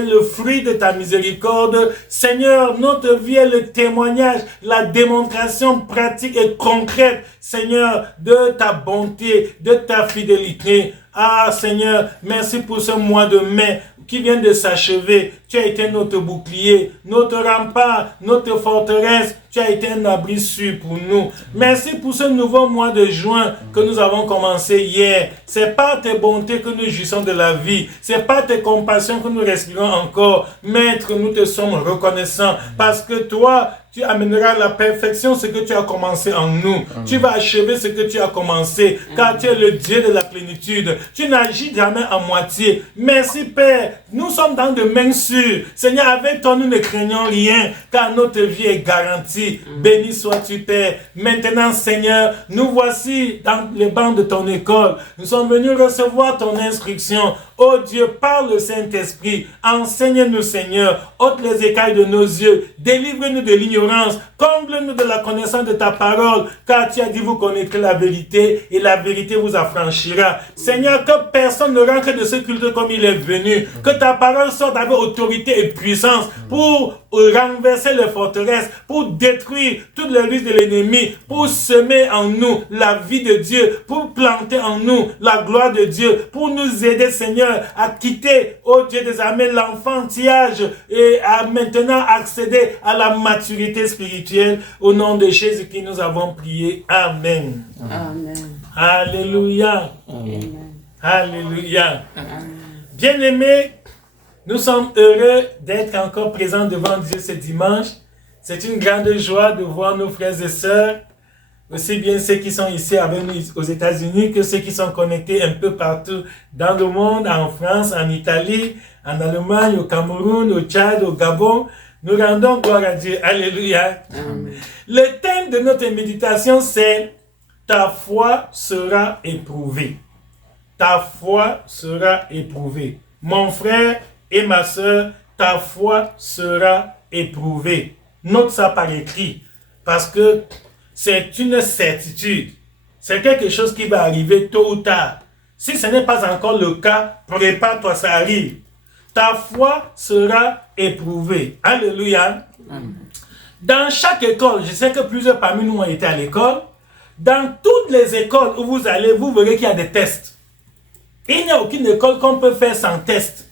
est le fruit de ta miséricorde. Seigneur, notre vie est le témoignage, la démonstration pratique et concrète, Seigneur, de ta bonté, de ta fidélité. Ah Seigneur, merci pour ce mois de mai qui vient de s'achever. Tu as été notre bouclier, notre rempart, notre forteresse. Tu as été un abri sûr pour nous. Merci pour ce nouveau mois de juin que nous avons commencé hier. C'est par tes bontés que nous jouissons de la vie. C'est par tes compassions que nous respirons encore. Maître, nous te sommes reconnaissants parce que toi, tu amèneras à la perfection ce que tu as commencé en nous. Tu vas achever ce que tu as commencé, car tu es le Dieu de la plénitude. Tu n'agis jamais à moitié. Merci Père. Nous sommes dans de mains sûres. Seigneur, avec toi, nous ne craignons rien, car notre vie est garantie. Béni sois-tu Père. Maintenant Seigneur, nous voici dans les bancs de ton école. Nous sommes venus recevoir ton instruction. Oh Dieu, par le Saint-Esprit, enseigne-nous Seigneur, ôte les écailles de nos yeux, délivre-nous de l'ignorance, comble-nous de la connaissance de ta parole, car tu as dit vous connaîtrez la vérité et la vérité vous affranchira. Seigneur, que personne ne rentre de ce culte comme il est venu, que ta parole sorte avec autorité et puissance pour renverser les forteresses, pour détruire toutes les ruses de l'ennemi, pour semer en nous la vie de Dieu, pour planter en nous la gloire de Dieu, pour nous aider Seigneur à quitter, ô Dieu des armées, l'enfantillage et à maintenant accéder à la maturité spirituelle. Au nom de Jésus qui nous avons prié. Amen. Amen. Alléluia. Amen. Alléluia. Bien-aimés, nous sommes heureux d'être encore présents devant Dieu ce dimanche. C'est une grande joie de voir nos frères et sœurs, aussi bien ceux qui sont ici avec nous aux États-Unis que ceux qui sont connectés un peu partout dans le monde, en France, en Italie, en Allemagne, au Cameroun, au Tchad, au Gabon. Nous rendons gloire à Dieu. Alléluia. Amen. Le thème de notre méditation, c'est « Ta foi sera éprouvée ». Ta foi sera éprouvée. Mon frère et ma sœur, ta foi sera éprouvée. Note ça par écrit, parce que c'est une certitude. C'est quelque chose qui va arriver tôt ou tard. Si ce n'est pas encore le cas, prépare-toi, ça arrive. Ta foi sera éprouvée. Alléluia. Amen. Dans chaque école, je sais que plusieurs parmi nous ont été à l'école. Dans toutes les écoles où vous allez, vous verrez qu'il y a des tests. Il n'y a aucune école qu'on peut faire sans test.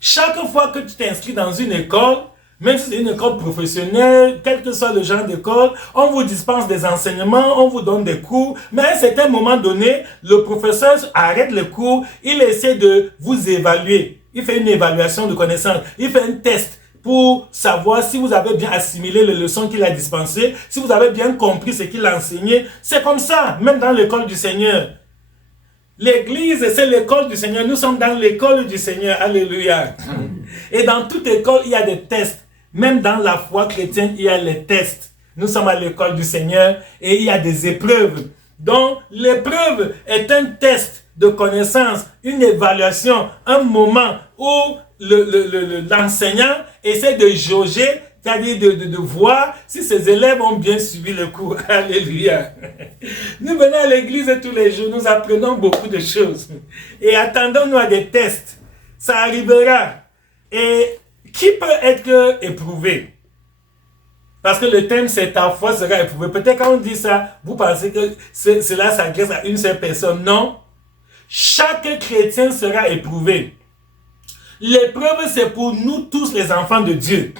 Chaque fois que tu t'inscris dans une école, même si c'est une école professionnelle, quel que soit le genre d'école, on vous dispense des enseignements, on vous donne des cours, mais à un certain moment donné, le professeur arrête le cours, il essaie de vous évaluer. Il fait une évaluation de connaissances, il fait un test pour savoir si vous avez bien assimilé les leçons qu'il a dispensées, si vous avez bien compris ce qu'il a enseigné. C'est comme ça, même dans l'école du Seigneur. L'église, c'est l'école du Seigneur. Nous sommes dans l'école du Seigneur. Alléluia. Et dans toute école, il y a des tests. Même dans la foi chrétienne, il y a les tests. Nous sommes à l'école du Seigneur et il y a des épreuves. Donc, l'épreuve est un test de connaissance, une évaluation, un moment où l'enseignant essaie de jauger, c'est-à-dire de voir si ses élèves ont bien suivi le cours. Alléluia. Nous venons à l'église tous les jours, nous apprenons beaucoup de choses. Et attendons-nous à des tests. Ça arrivera. Et qui peut être éprouvé? Parce que le thème, c'est ta foi sera éprouvée. Peut-être quand on dit ça, vous pensez que cela s'adresse à une seule personne. Non. Chaque chrétien sera éprouvé. L'épreuve, c'est pour nous tous les enfants de Dieu.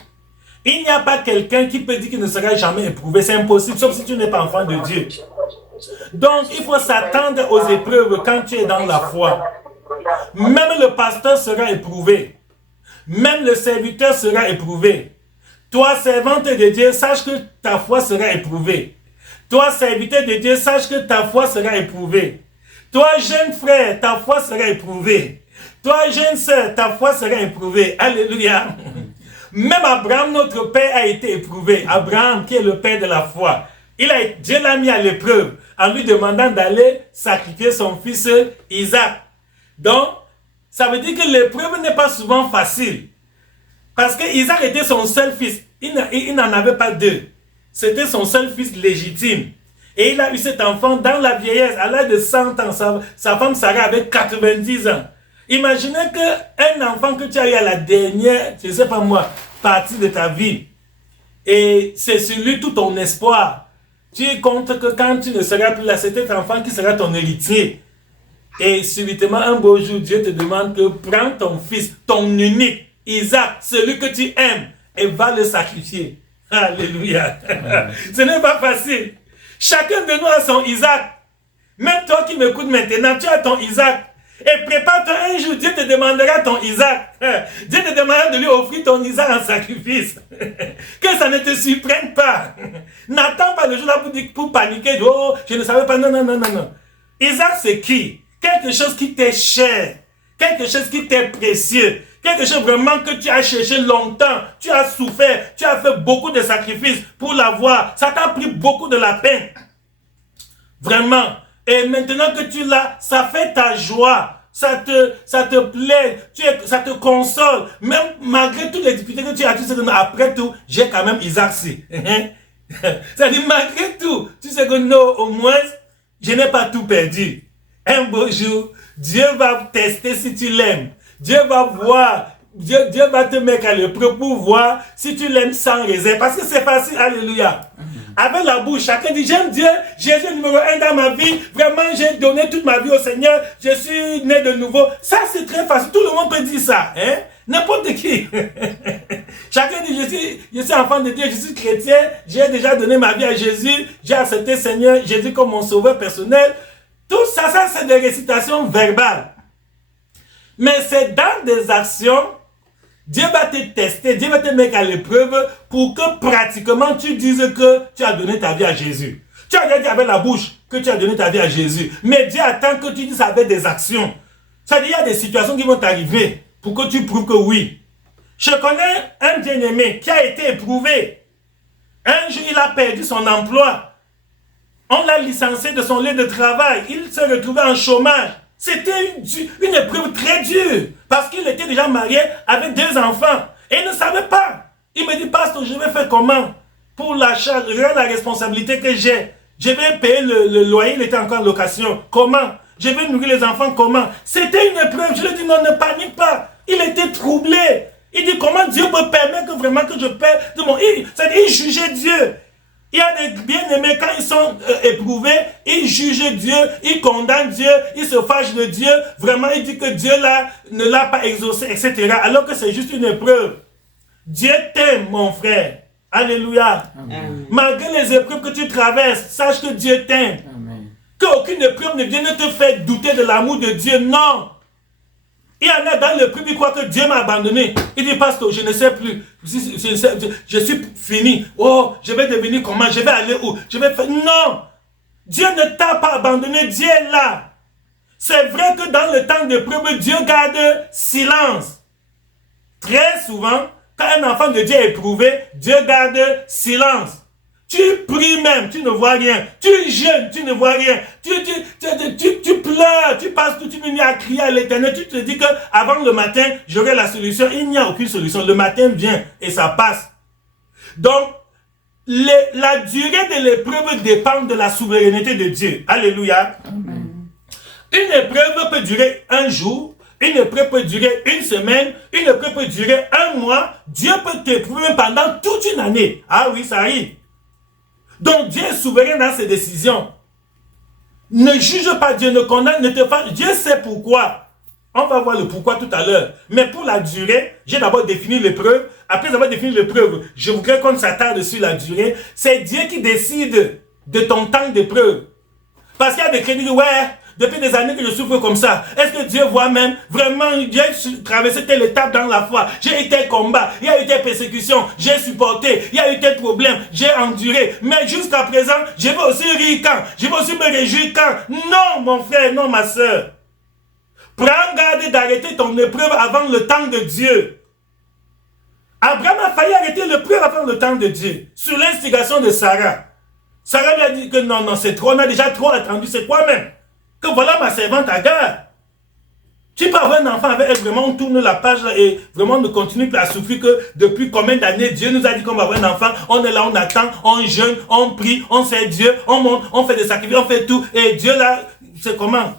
Il n'y a pas quelqu'un qui peut dire qu'il ne sera jamais éprouvé. C'est impossible, sauf si tu n'es pas enfant de Dieu. Donc, il faut s'attendre aux épreuves quand tu es dans la foi. Même le pasteur sera éprouvé. Même le serviteur sera éprouvé. Toi, servante de Dieu, sache que ta foi sera éprouvée. Toi, serviteur de Dieu, sache que ta foi sera éprouvée. Toi, jeune frère, ta foi sera éprouvée. Toi, jeune sœur, ta foi sera éprouvée. Alléluia. Même Abraham, notre père, a été éprouvé. Abraham, qui est le père de la foi. Dieu l'a mis à l'épreuve en lui demandant d'aller sacrifier son fils Isaac. Donc, ça veut dire que l'épreuve n'est pas souvent facile. Parce que Isaac était son seul fils. Il n'en avait pas deux. C'était son seul fils légitime. Et il a eu cet enfant dans la vieillesse, à l'âge de 100 ans. Sa femme Sarah avait 90 ans. Imaginez qu'un enfant que tu as eu à la dernière, je ne sais pas moi, partie de ta vie, et c'est sur lui tout ton espoir. Tu comptes que quand tu ne seras plus là, c'est cet enfant qui sera ton héritier. Et subitement, un beau jour, Dieu te demande que prends ton fils, ton unique, Isaac, celui que tu aimes, et va le sacrifier. Alléluia. Ce n'est pas facile. Chacun de nous a son Isaac. Même toi qui m'écoutes maintenant, tu as ton Isaac. Et prépare-toi, un jour, Dieu te demandera ton Isaac. Dieu te demandera de lui offrir ton Isaac en sacrifice. Que ça ne te surprenne pas. N'attends pas le jour-là pour paniquer. Oh, je ne savais pas. Non, non, non, non, non. Isaac, c'est qui? Quelque chose qui t'est cher. Quelque chose qui t'est précieux. Quelque chose vraiment que tu as cherché longtemps. Tu as souffert. Tu as fait beaucoup de sacrifices pour l'avoir. Ça t'a pris beaucoup de la peine. Vraiment. Et maintenant que tu l'as, ça fait ta joie. Ça te plaît. Ça te console. Même malgré toutes les difficultés que tu as, tu sais que après tout, j'ai quand même Isaac-ci. C'est-à-dire, malgré tout, tu sais que non, au moins, je n'ai pas tout perdu. Un beau jour, Dieu va tester si tu l'aimes. Dieu va voir. Dieu va te mettre à l'épreuve pour voir si tu l'aimes sans réserve. Parce que c'est facile, alléluia. Avec la bouche, chacun dit, j'aime Dieu, Jésus numéro 1 dans ma vie. Vraiment, j'ai donné toute ma vie au Seigneur. Je suis né de nouveau. Ça, c'est très facile. Tout le monde peut dire ça. Hein? N'importe qui. Chacun dit, je suis enfant de Dieu, je suis chrétien. J'ai déjà donné ma vie à Jésus. J'ai accepté Seigneur Jésus comme mon sauveur personnel. Tout ça, c'est des récitations verbales. Mais c'est dans des actions, Dieu va te tester, Dieu va te mettre à l'épreuve pour que pratiquement tu dises que tu as donné ta vie à Jésus. Tu as déjà dit avec la bouche que tu as donné ta vie à Jésus. Mais Dieu attend que tu dises avec des actions. C'est-à-dire, il y a des situations qui vont t'arriver pour que tu prouves que oui. Je connais un bien-aimé qui a été éprouvé. Un jour, il a perdu son emploi. On l'a licencié de son lieu de travail. Il s'est retrouvé en chômage. C'était une épreuve très dure. Parce qu'il était déjà marié avec 2 enfants. Et il ne savait pas. Il me dit, pasteur, je vais faire comment? Pour la charge, regarde la responsabilité que j'ai. Je vais payer le loyer, il était encore en location. Comment? Je vais nourrir les enfants, comment? C'était une épreuve. Je lui ai dit, non, ne panique pas. Il était troublé. Il dit, comment Dieu peut permettre que vraiment que je paie de mon... C'est-à-dire, il jugeait Dieu. Il y a des bien-aimés, quand ils sont éprouvés, ils jugent Dieu, ils condamnent Dieu, ils se fâchent de Dieu. Vraiment, ils disent que Dieu ne l'a pas exaucé, etc. Alors que c'est juste une épreuve. Dieu t'aime, mon frère. Alléluia. Amen. Malgré les épreuves que tu traverses, sache que Dieu t'aime. Qu'aucune épreuve ne vienne te faire douter de l'amour de Dieu. Non. Il y en a dans le premier, il croit que Dieu m'a abandonné. Il dit, pasteur, je ne sais plus. Je suis fini. Oh, je vais devenir comment? Je vais aller où? Je vais faire... Non! Dieu ne t'a pas abandonné. Dieu est là. C'est vrai que dans le temps d'épreuve, Dieu garde silence. Très souvent, quand un enfant de Dieu est éprouvé, Dieu garde silence. Tu pries même, tu ne vois rien. Tu jeûnes, tu ne vois rien. Tu pleures, tu passes toute une nuit à crier à l'Éternel. Tu te dis que avant le matin, j'aurai la solution. Il n'y a aucune solution. Le matin vient et ça passe. Donc, la durée de l'épreuve dépend de la souveraineté de Dieu. Alléluia. Amen. Une épreuve peut durer un jour. Une épreuve peut durer une semaine. Une épreuve peut durer un mois. Dieu peut t'éprouver pendant toute une année. Ah oui, ça arrive. Donc Dieu est souverain dans ses décisions. Ne juge pas Dieu, ne condamne, ne te fasse. Dieu sait pourquoi. On va voir le pourquoi tout à l'heure. Mais pour la durée, j'ai d'abord défini l'épreuve. Après avoir défini l'épreuve, je voudrais qu'on s'attarde sur la durée. C'est Dieu qui décide de ton temps d'épreuve. Parce qu'il y a des chrétiens qui disent, ouais, depuis des années que je souffre comme ça, est-ce que Dieu voit même vraiment, j'ai traversé telle étape dans la foi, j'ai eu tel combat, il y a eu telle persécution, j'ai supporté, il y a eu tel problème, j'ai enduré, mais jusqu'à présent, je vais aussi rire quand, je vais aussi me réjouir quand. Non, mon frère, non, ma soeur. Prends garde d'arrêter ton épreuve avant le temps de Dieu. Abraham a failli arrêter l'épreuve avant le temps de Dieu, sous l'instigation de Sarah. Sarah lui a dit que non, c'est trop, on a déjà trop attendu, c'est quoi même? Que voilà ma servante Agar. Tu peux avoir un enfant avec elle, vraiment on tourne la page et vraiment on ne continue plus à souffrir que depuis combien d'années Dieu nous a dit qu'on va avoir un enfant. On est là, on attend, on jeûne, on prie, on sait Dieu, on monte, on fait des sacrifices, on fait tout. Et Dieu là, c'est comment?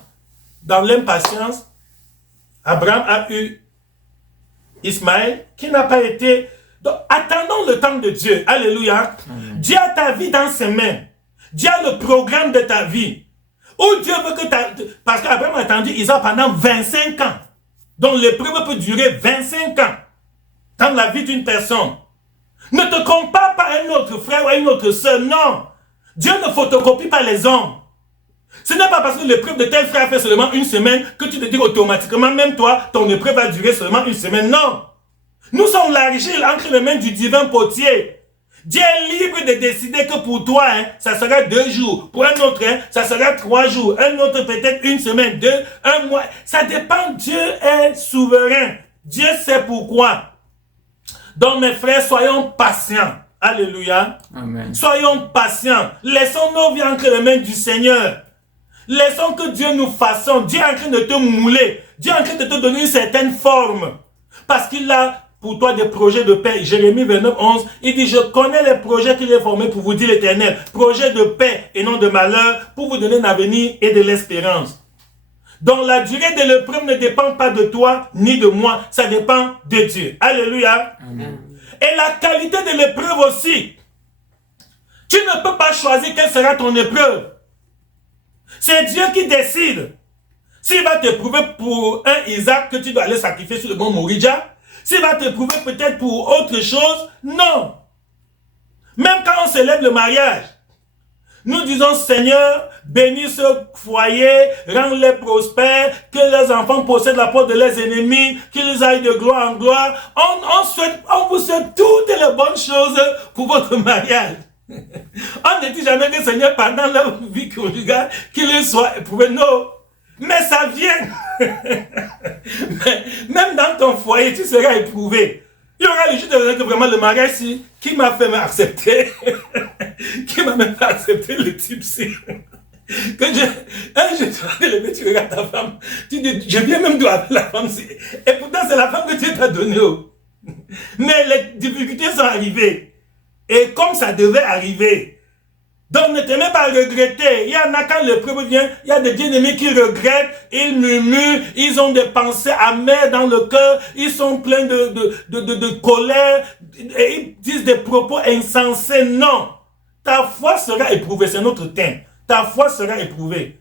Dans l'impatience, Abraham a eu Ismaël qui n'a pas été... Donc, attendons le temps de Dieu. Alléluia. Amen. Dieu a ta vie dans ses mains. Dieu a le programme de ta vie. Où Dieu veut que parce qu'Abraham a attendu Isaac pendant 25 ans. Donc l'épreuve peut durer 25 ans dans la vie d'une personne. Ne te compare pas à un autre frère ou à une autre sœur. Non. Dieu ne photocopie pas les hommes. Ce n'est pas parce que l'épreuve de tel frère fait seulement une semaine que tu te dis automatiquement, même toi, ton épreuve va durer seulement une semaine. Non. Nous sommes l'argile entre les mains du divin potier. Dieu est libre de décider que pour toi, ça sera 2 jours. Pour un autre, ça sera 3 jours. Un autre peut-être une semaine, 2, 1 mois. Ça dépend. Dieu est souverain. Dieu sait pourquoi. Donc mes frères, soyons patients. Alléluia. Amen. Soyons patients. Laissons nos vies entre les mains du Seigneur. Laissons que Dieu nous façonne. Dieu est en train de te mouler. Dieu est en train de te donner une certaine forme. Parce qu'il a pour toi des projets de paix. Jérémie 29, 11, il dit, je connais les projets qu'il a formés pour vous, dit l'Éternel. Projets de paix et non de malheur, pour vous donner un avenir et de l'espérance. Donc la durée de l'épreuve ne dépend pas de toi ni de moi, ça dépend de Dieu. Alléluia. Amen. Et la qualité de l'épreuve aussi. Tu ne peux pas choisir quelle sera ton épreuve. C'est Dieu qui décide. S'il va t'éprouver pour un Isaac que tu dois aller sacrifier sur le mont Moridja, s'il va t'éprouver peut-être pour autre chose, non. Même quand on célèbre le mariage, nous disons, Seigneur, bénis ce foyer, rends-les prospères, que leurs enfants possèdent la porte de leurs ennemis, qu'ils aillent de gloire en gloire. On vous souhaite toutes les bonnes choses pour votre mariage. On ne dit jamais que Seigneur, pendant leur vie conjugale, qu'ils soient éprouvés. Non. Mais ça vient. Même dans ton foyer, tu seras éprouvé. Il y aura le jour de que vraiment le mariage, qui m'a fait m'accepter, qui m'a même fait accepter le type C. Que un jour, tu regardes ta femme, tu dis, je viens même d'où avec la femme C. Et pourtant, c'est la femme que Dieu t'a donnée. Mais les difficultés sont arrivées. Et comme ça devait arriver. Donc ne te mets pas à regretter. Il y en a quand l'épreuve vient, il y a des bien-aimés qui regrettent, ils murmurent, ils ont des pensées amères dans le cœur, ils sont pleins de colère, et ils disent des propos insensés. Non, ta foi sera éprouvée, c'est notre thème. Ta foi sera éprouvée.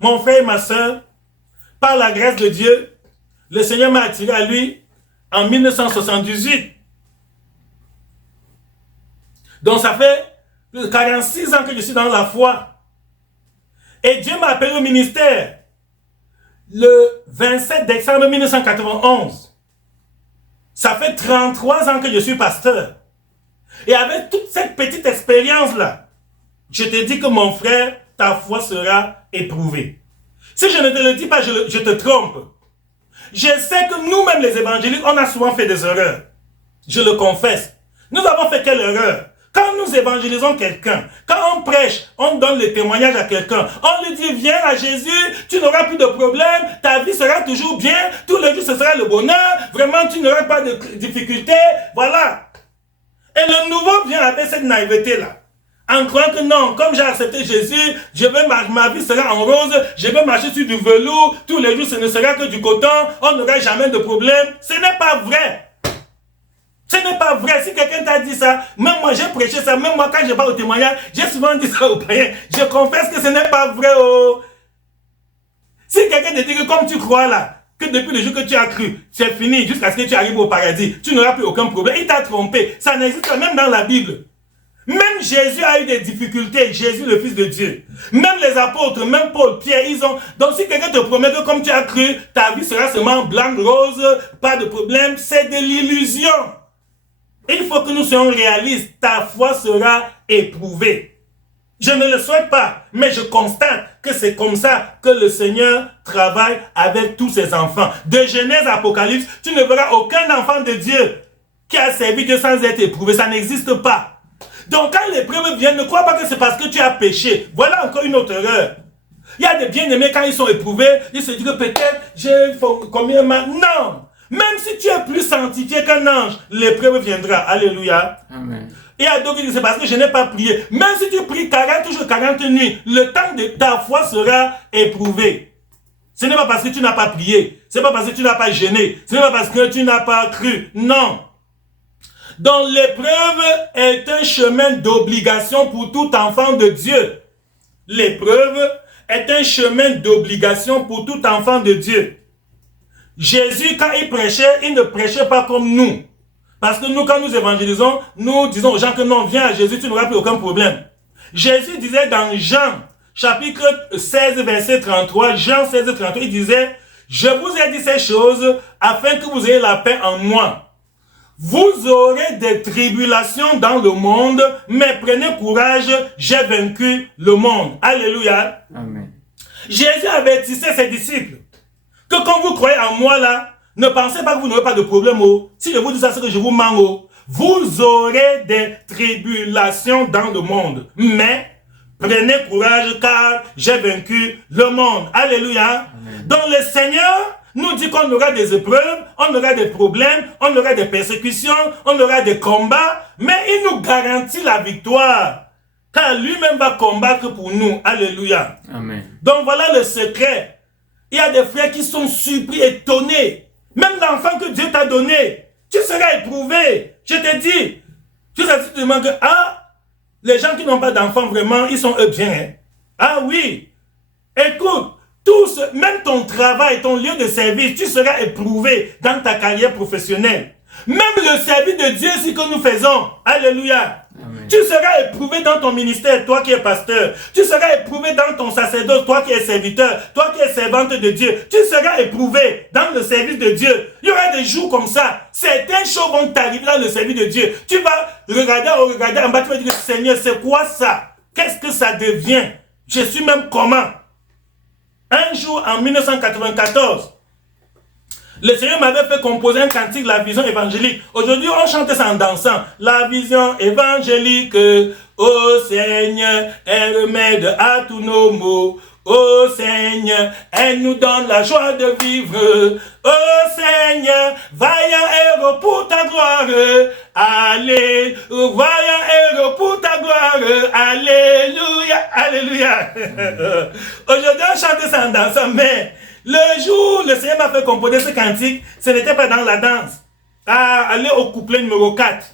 Mon frère et ma soeur, par la grâce de Dieu, le Seigneur m'a attiré à lui en 1978. Donc ça fait 46 ans que je suis dans la foi. Et Dieu m'a appelé au ministère le 27 décembre 1991. Ça fait 33 ans que je suis pasteur. Et avec toute cette petite expérience-là, je te dis que mon frère, ta foi sera éprouvée. Si je ne te le dis pas, je te trompe. Je sais que nous-mêmes les évangéliques, on a souvent fait des erreurs. Je le confesse. Nous avons fait quelle erreur? Quand nous évangélisons quelqu'un, quand on prêche, on donne le témoignage à quelqu'un, on lui dit, viens à Jésus, tu n'auras plus de problème, ta vie sera toujours bien, tous les jours ce sera le bonheur, vraiment tu n'auras pas de difficultés, voilà. Et le nouveau vient avec cette naïveté-là, en croyant que non, comme j'ai accepté Jésus, ma vie sera en rose, je vais marcher sur du velours, tous les jours ce ne sera que du coton, on n'aura jamais de problème. Ce n'est pas vrai. Ce n'est pas vrai. Si quelqu'un t'a dit ça, même moi j'ai prêché ça, même moi quand je parle au témoignage, j'ai souvent dit ça aux païens. Je confesse que ce n'est pas vrai. Oh. Si quelqu'un te dit que comme tu crois là, que depuis le jour que tu as cru, c'est fini jusqu'à ce que tu arrives au paradis, tu n'auras plus aucun problème. Il t'a trompé. Ça n'existe pas même dans la Bible. Même Jésus a eu des difficultés, Jésus le Fils de Dieu. Même les apôtres, même Paul, Pierre, ils ont... Donc si quelqu'un te promet que comme tu as cru, ta vie sera seulement blanc, rose, pas de problème, c'est de l'illusion. Il faut que nous soyons réalistes. Ta foi sera éprouvée. Je ne le souhaite pas, mais je constate que c'est comme ça que le Seigneur travaille avec tous ses enfants. De Genèse à Apocalypse, tu ne verras aucun enfant de Dieu qui a servi Dieu sans être éprouvé. Ça n'existe pas. Donc quand l'épreuve vient, ne crois pas que c'est parce que tu as péché. Voilà encore une autre erreur. Il y a des bien-aimés, quand ils sont éprouvés, ils se disent que peut-être j'ai commis un mal. Non! Même si tu es plus sanctifié qu'un ange, l'épreuve viendra. Alléluia. Amen. Et à d'autres qui disent, c'est parce que je n'ai pas prié. Même si tu pries 40 jours, 40 nuits, le temps de ta foi sera éprouvé. Ce n'est pas parce que tu n'as pas prié. Ce n'est pas parce que tu n'as pas jeûné. Ce n'est pas parce que tu n'as pas cru. Non. Donc l'épreuve est un chemin d'obligation pour tout enfant de Dieu. L'épreuve est un chemin d'obligation pour tout enfant de Dieu. Jésus, quand il prêchait, il ne prêchait pas comme nous. Parce que nous, quand nous évangélisons, nous disons aux gens que non, viens à Jésus, tu n'auras plus aucun problème. Jésus disait dans Jean, chapitre 16, verset 33, Jean 16, 33, il disait, je vous ai dit ces choses afin que vous ayez la paix en moi. Vous aurez des tribulations dans le monde, mais prenez courage, j'ai vaincu le monde. Alléluia. Amen. Jésus avertissait ses disciples que quand vous croyez en moi là, ne pensez pas que vous n'aurez pas de problème. Si je vous dis ça, c'est que je vous mens. Vous aurez des tribulations dans le monde, mais prenez courage car j'ai vaincu le monde. Alléluia. Amen. Donc le Seigneur nous dit qu'on aura des épreuves, on aura des problèmes, on aura des persécutions, on aura des combats, mais il nous garantit la victoire. Car lui-même va combattre pour nous. Alléluia. Amen. Donc voilà le secret. Il y a des frères qui sont surpris, étonnés. Même l'enfant que Dieu t'a donné, tu seras éprouvé. Je te dis. Tu te demandes que, les gens qui n'ont pas d'enfants, vraiment, ils sont eux bien. Hein? Ah oui. Écoute, même ton travail, ton lieu de service, tu seras éprouvé dans ta carrière professionnelle. Même le service de Dieu, ce que nous faisons. Alléluia. Amen. Tu seras éprouvé dans ton ministère, toi qui es pasteur. Tu seras éprouvé dans ton sacerdoce, toi qui es serviteur, toi qui es servante de Dieu. Tu seras éprouvé dans le service de Dieu. Il y aura des jours comme ça. Certaines choses vont t'arriver dans le service de Dieu. Tu vas regarder en bas, tu vas dire, Seigneur, c'est quoi ça? Qu'est-ce que ça devient? Je suis même comment? Un jour, en 1994, le Seigneur m'avait fait composer un cantique, la vision évangélique. Aujourd'hui, on chante ça en dansant. La vision évangélique, ô Seigneur, elle remède à tous nos maux. Ô Seigneur, elle nous donne la joie de vivre. Ô Seigneur, vaillant héros pour ta gloire. Allez, vaillant héros pour ta gloire. Alléluia, alléluia. Aujourd'hui, on chante ça en dansant, mais le jour où le Seigneur m'a fait composer ce cantique, ce n'était pas dans la danse. Allez au couplet numéro 4.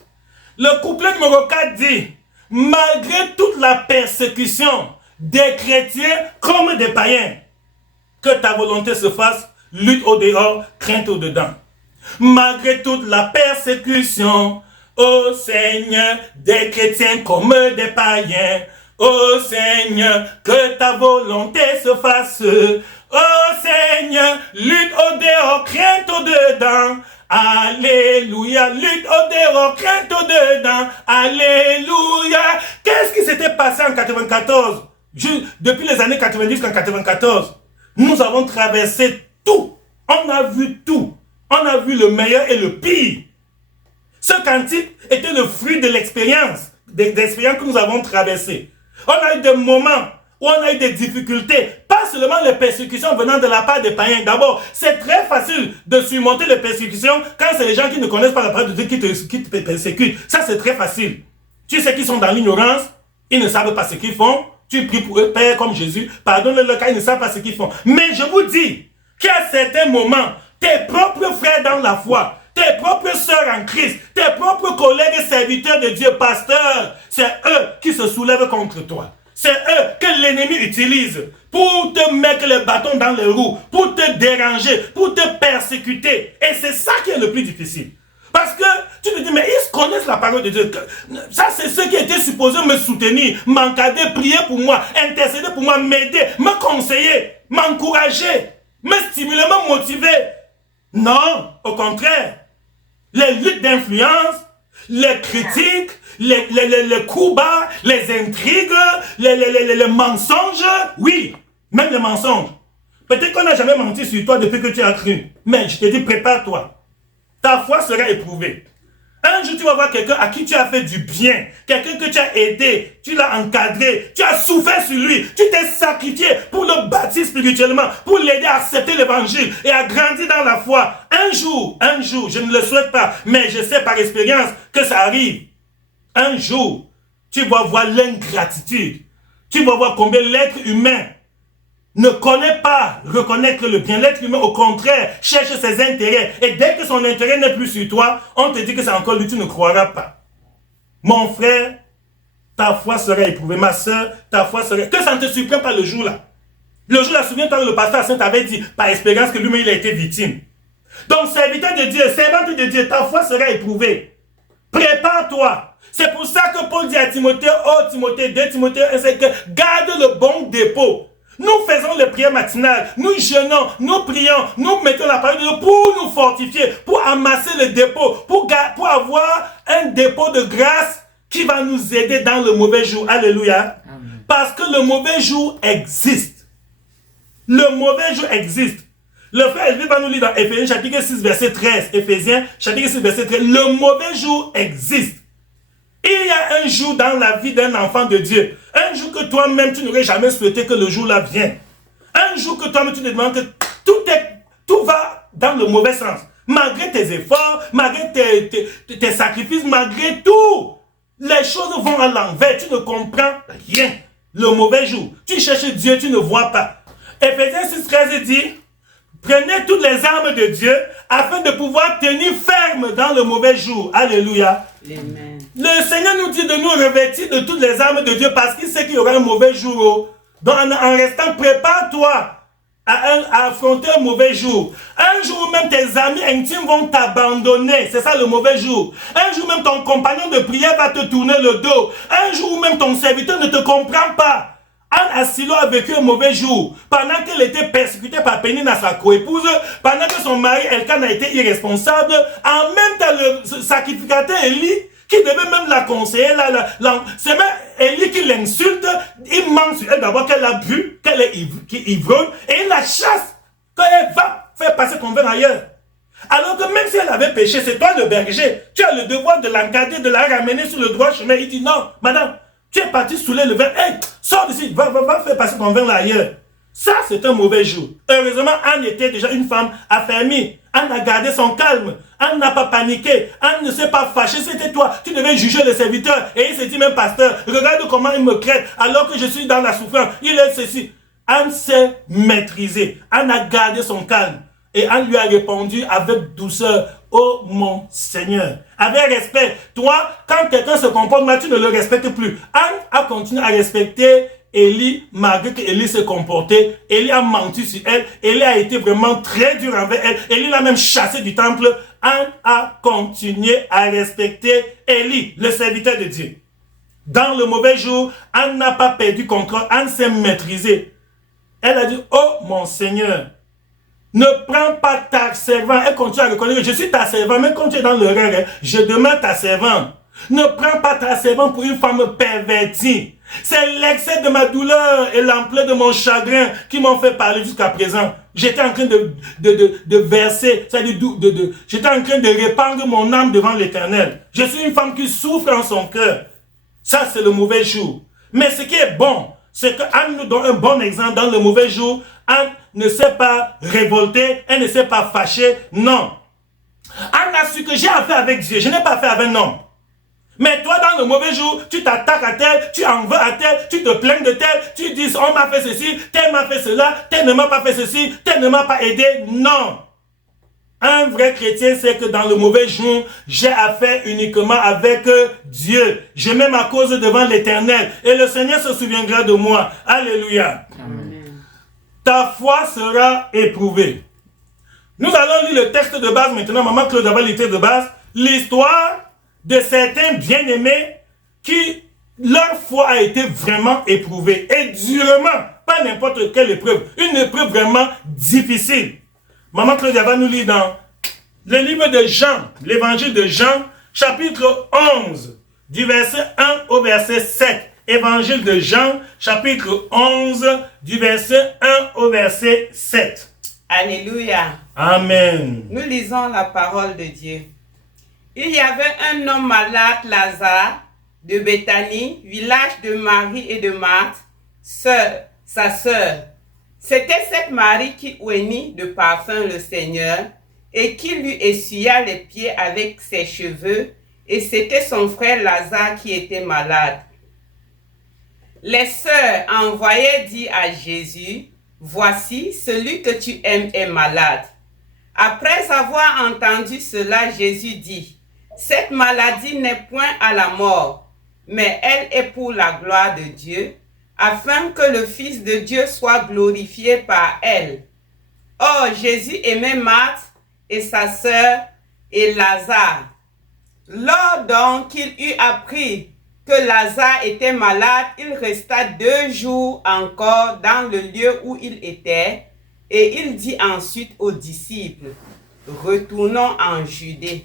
Le couplet numéro 4 dit, malgré toute la persécution des chrétiens comme des païens, que ta volonté se fasse, lutte au dehors, crainte au dedans. Malgré toute la persécution, ô Seigneur, des chrétiens comme des païens, ô Seigneur, que ta volonté se fasse. Oh Seigneur, lutte au dehors, crainte au dedans. Alléluia, lutte au dehors, crainte au dedans. Alléluia. Qu'est-ce qui s'était passé en 94? Depuis les années 90 jusqu'en 94, nous avons traversé tout. On a vu tout. On a vu le meilleur et le pire. Ce cantique était le fruit de l'expérience, des expériences que nous avons traversées. On a eu des moments où on a eu des difficultés, pas seulement les persécutions venant de la part des païens. D'abord, c'est très facile de surmonter les persécutions quand c'est les gens qui ne connaissent pas la parole de Dieu qui te persécutent. Ça, c'est très facile. Tu sais qu'ils sont dans l'ignorance, ils ne savent pas ce qu'ils font. Tu pries pour eux, Père, comme Jésus, pardonne-le car ils ne savent pas ce qu'ils font. Mais je vous dis qu'à certains moments, tes propres frères dans la foi, tes propres sœurs en Christ, tes propres collègues et serviteurs de Dieu, pasteurs, c'est eux qui se soulèvent contre toi. C'est eux que l'ennemi utilise pour te mettre les bâtons dans les roues, pour te déranger, pour te persécuter. Et c'est ça qui est le plus difficile. Parce que tu te dis, mais ils connaissent la parole de Dieu. Ça, c'est ceux qui étaient supposés me soutenir, m'encadrer, prier pour moi, intercéder pour moi, m'aider, me conseiller, m'encourager, me stimuler, me motiver. Non, au contraire. Les luttes d'influence, les critiques, les coups bas, les intrigues, les mensonges. Oui, même les mensonges. Peut-être qu'on n'a jamais menti sur toi depuis que tu as cru. Mais je te dis, prépare-toi. Ta foi sera éprouvée. Un jour, tu vas voir quelqu'un à qui tu as fait du bien, quelqu'un que tu as aidé, tu l'as encadré, tu as souffert sur lui, tu t'es sacrifié pour le bâtir spirituellement, pour l'aider à accepter l'évangile et à grandir dans la foi. Un jour, je ne le souhaite pas, mais je sais par expérience que ça arrive. Un jour, tu vas voir l'ingratitude, tu vas voir combien l'être humain ne connaît pas reconnaître le bien. L'être humain, au contraire, cherche ses intérêts. Et dès que son intérêt n'est plus sur toi, on te dit que c'est encore lui, tu ne croiras pas. Mon frère, ta foi sera éprouvée. Ma soeur, ta foi sera... Que ça ne te surprenne pas le jour-là. Le jour-là, souviens-toi, le pasteur Saint avait dit, par expérience, que lui-même, il a été victime. Donc, serviteur de Dieu, servante de Dieu, ta foi sera éprouvée. Prépare-toi. C'est pour ça que Paul dit à Timothée, oh Timothée, 2 Timothée 1, c'est que garde le bon dépôt. Nous faisons les prières matinales, nous jeûnons, nous prions, nous mettons la parole de Dieu pour nous fortifier, pour amasser le dépôt, pour avoir un dépôt de grâce qui va nous aider dans le mauvais jour. Alléluia. Amen. Parce que le mauvais jour existe. Le mauvais jour existe. Le frère Elvi va nous lire dans Éphésiens chapitre 6 verset 13. Éphésiens chapitre 6 verset 13. Le mauvais jour existe. Il y a un jour dans la vie d'un enfant de Dieu. Un jour que toi-même tu n'aurais jamais souhaité que le jour-là vienne. Un jour que toi-même tu te demandes que tout va dans le mauvais sens. Malgré tes efforts, malgré tes sacrifices, malgré tout. Les choses vont à l'envers. Tu ne comprends rien. Le mauvais jour. Tu cherches Dieu, tu ne vois pas. Éphésiens 6, 13 dit... Prenez toutes les armes de Dieu afin de pouvoir tenir ferme dans le mauvais jour. Alléluia. Amen. Le Seigneur nous dit de nous revêtir de toutes les armes de Dieu parce qu'il sait qu'il y aura un mauvais jour. Donc en restant, prépare-toi à affronter un mauvais jour. Un jour où même tes amis intimes vont t'abandonner. C'est ça le mauvais jour. Un jour même ton compagnon de prière va te tourner le dos. Un jour où même ton serviteur ne te comprend pas. Anne Asilo a vécu un mauvais jour pendant qu'elle était persécutée par Pénina, sa coépouse, pendant que son mari Elkanah a été irresponsable. En même temps, le sacrificateur Élie, qui devait même la conseiller, c'est même Élie qui l'insulte. Il ment sur elle d'abord qu'elle a bu, qu'elle est ivreuse, et il la chasse quand elle va faire passer ton verre ailleurs. Alors que même si elle avait péché, c'est toi le berger. Tu as le devoir de l'encadrer, de la ramener sur le droit chemin. Il dit non, madame. Tu es parti saouler le verre. Hey, sors d'ici, va faire passer ton verre là ailleurs. Ça, c'est un mauvais jour. Heureusement, Anne était déjà une femme affermie. Anne a gardé son calme. Anne n'a pas paniqué. Anne ne s'est pas fâchée. C'était toi. Tu devais juger le serviteur. Et il s'est dit même, pasteur, regarde comment il me crête alors que je suis dans la souffrance. Il est ceci. Anne s'est maîtrisée. Anne a gardé son calme. Et Anne lui a répondu avec douceur. Oh mon Seigneur, avec respect. Toi, quand quelqu'un se comporte mal, tu ne le respectes plus. Anne a continué à respecter Élie, malgré qu'Élie se comportait. Élie a menti sur elle. Élie a été vraiment très dur envers elle. Élie l'a même chassé du temple. Anne a continué à respecter Élie, le serviteur de Dieu. Dans le mauvais jour, Anne n'a pas perdu contrôle. Anne s'est maîtrisée. Elle a dit, oh mon Seigneur, ne prends pas ta servante. Elle continue à reconnaître que je suis ta servante. Même quand tu es dans le rêve, je demande ta servante. Ne prends pas ta servante pour une femme pervertie. C'est l'excès de ma douleur et l'ampleur de mon chagrin qui m'ont fait parler jusqu'à présent. J'étais en train de verser, c'est-à-dire j'étais en train de répandre mon âme devant l'Éternel. Je suis une femme qui souffre en son cœur. Ça, c'est le mauvais jour. Mais ce qui est bon, c'est que Anne nous donne un bon exemple dans le mauvais jour. Anne ne s'est pas révoltée, elle ne s'est pas fâchée, non. Anne a su que j'ai affaire avec Dieu, je n'ai pas affaire avec un homme. Mais toi, dans le mauvais jour, tu t'attaques à tel, tu en veux à tel, tu te plains de tel, tu dis on m'a fait ceci, tel m'a fait cela, tel ne m'a pas fait ceci, tel ne m'a pas aidé. Non. Un vrai chrétien sait que dans le mauvais jour, j'ai affaire uniquement avec Dieu. Je mets ma cause devant l'Éternel et le Seigneur se souviendra de moi. Alléluia. Amen. Ta foi sera éprouvée. Nous allons lire le texte de base maintenant. Maman Claude va lire le texte de base. L'histoire de certains bien-aimés qui, leur foi a été vraiment éprouvée. Et durement, pas n'importe quelle épreuve. Une épreuve vraiment difficile. Maman Claudia va nous lire dans le livre de Jean, l'évangile de Jean, chapitre 11, du verset 1 au verset 7. Évangile de Jean, chapitre 11, du verset 1 au verset 7. Alléluia. Amen. Nous lisons la parole de Dieu. Il y avait un homme malade, Lazare, de Béthanie, village de Marie et de Marthe, sa sœur. C'était cette Marie qui oignit de parfum le Seigneur et qui lui essuya les pieds avec ses cheveux, et c'était son frère Lazare qui était malade. Les sœurs envoyaient dire à Jésus, « voici, celui que tu aimes est malade. Après avoir entendu cela, Jésus dit, cette maladie n'est point à la mort, mais elle est pour la gloire de Dieu, afin que le Fils de Dieu soit glorifié par elle. Or, Jésus aimait Marthe et sa sœur et Lazare. Lors donc qu'il eut appris que Lazare était malade, il resta 2 jours encore dans le lieu où il était, et il dit ensuite aux disciples, retournons en Judée.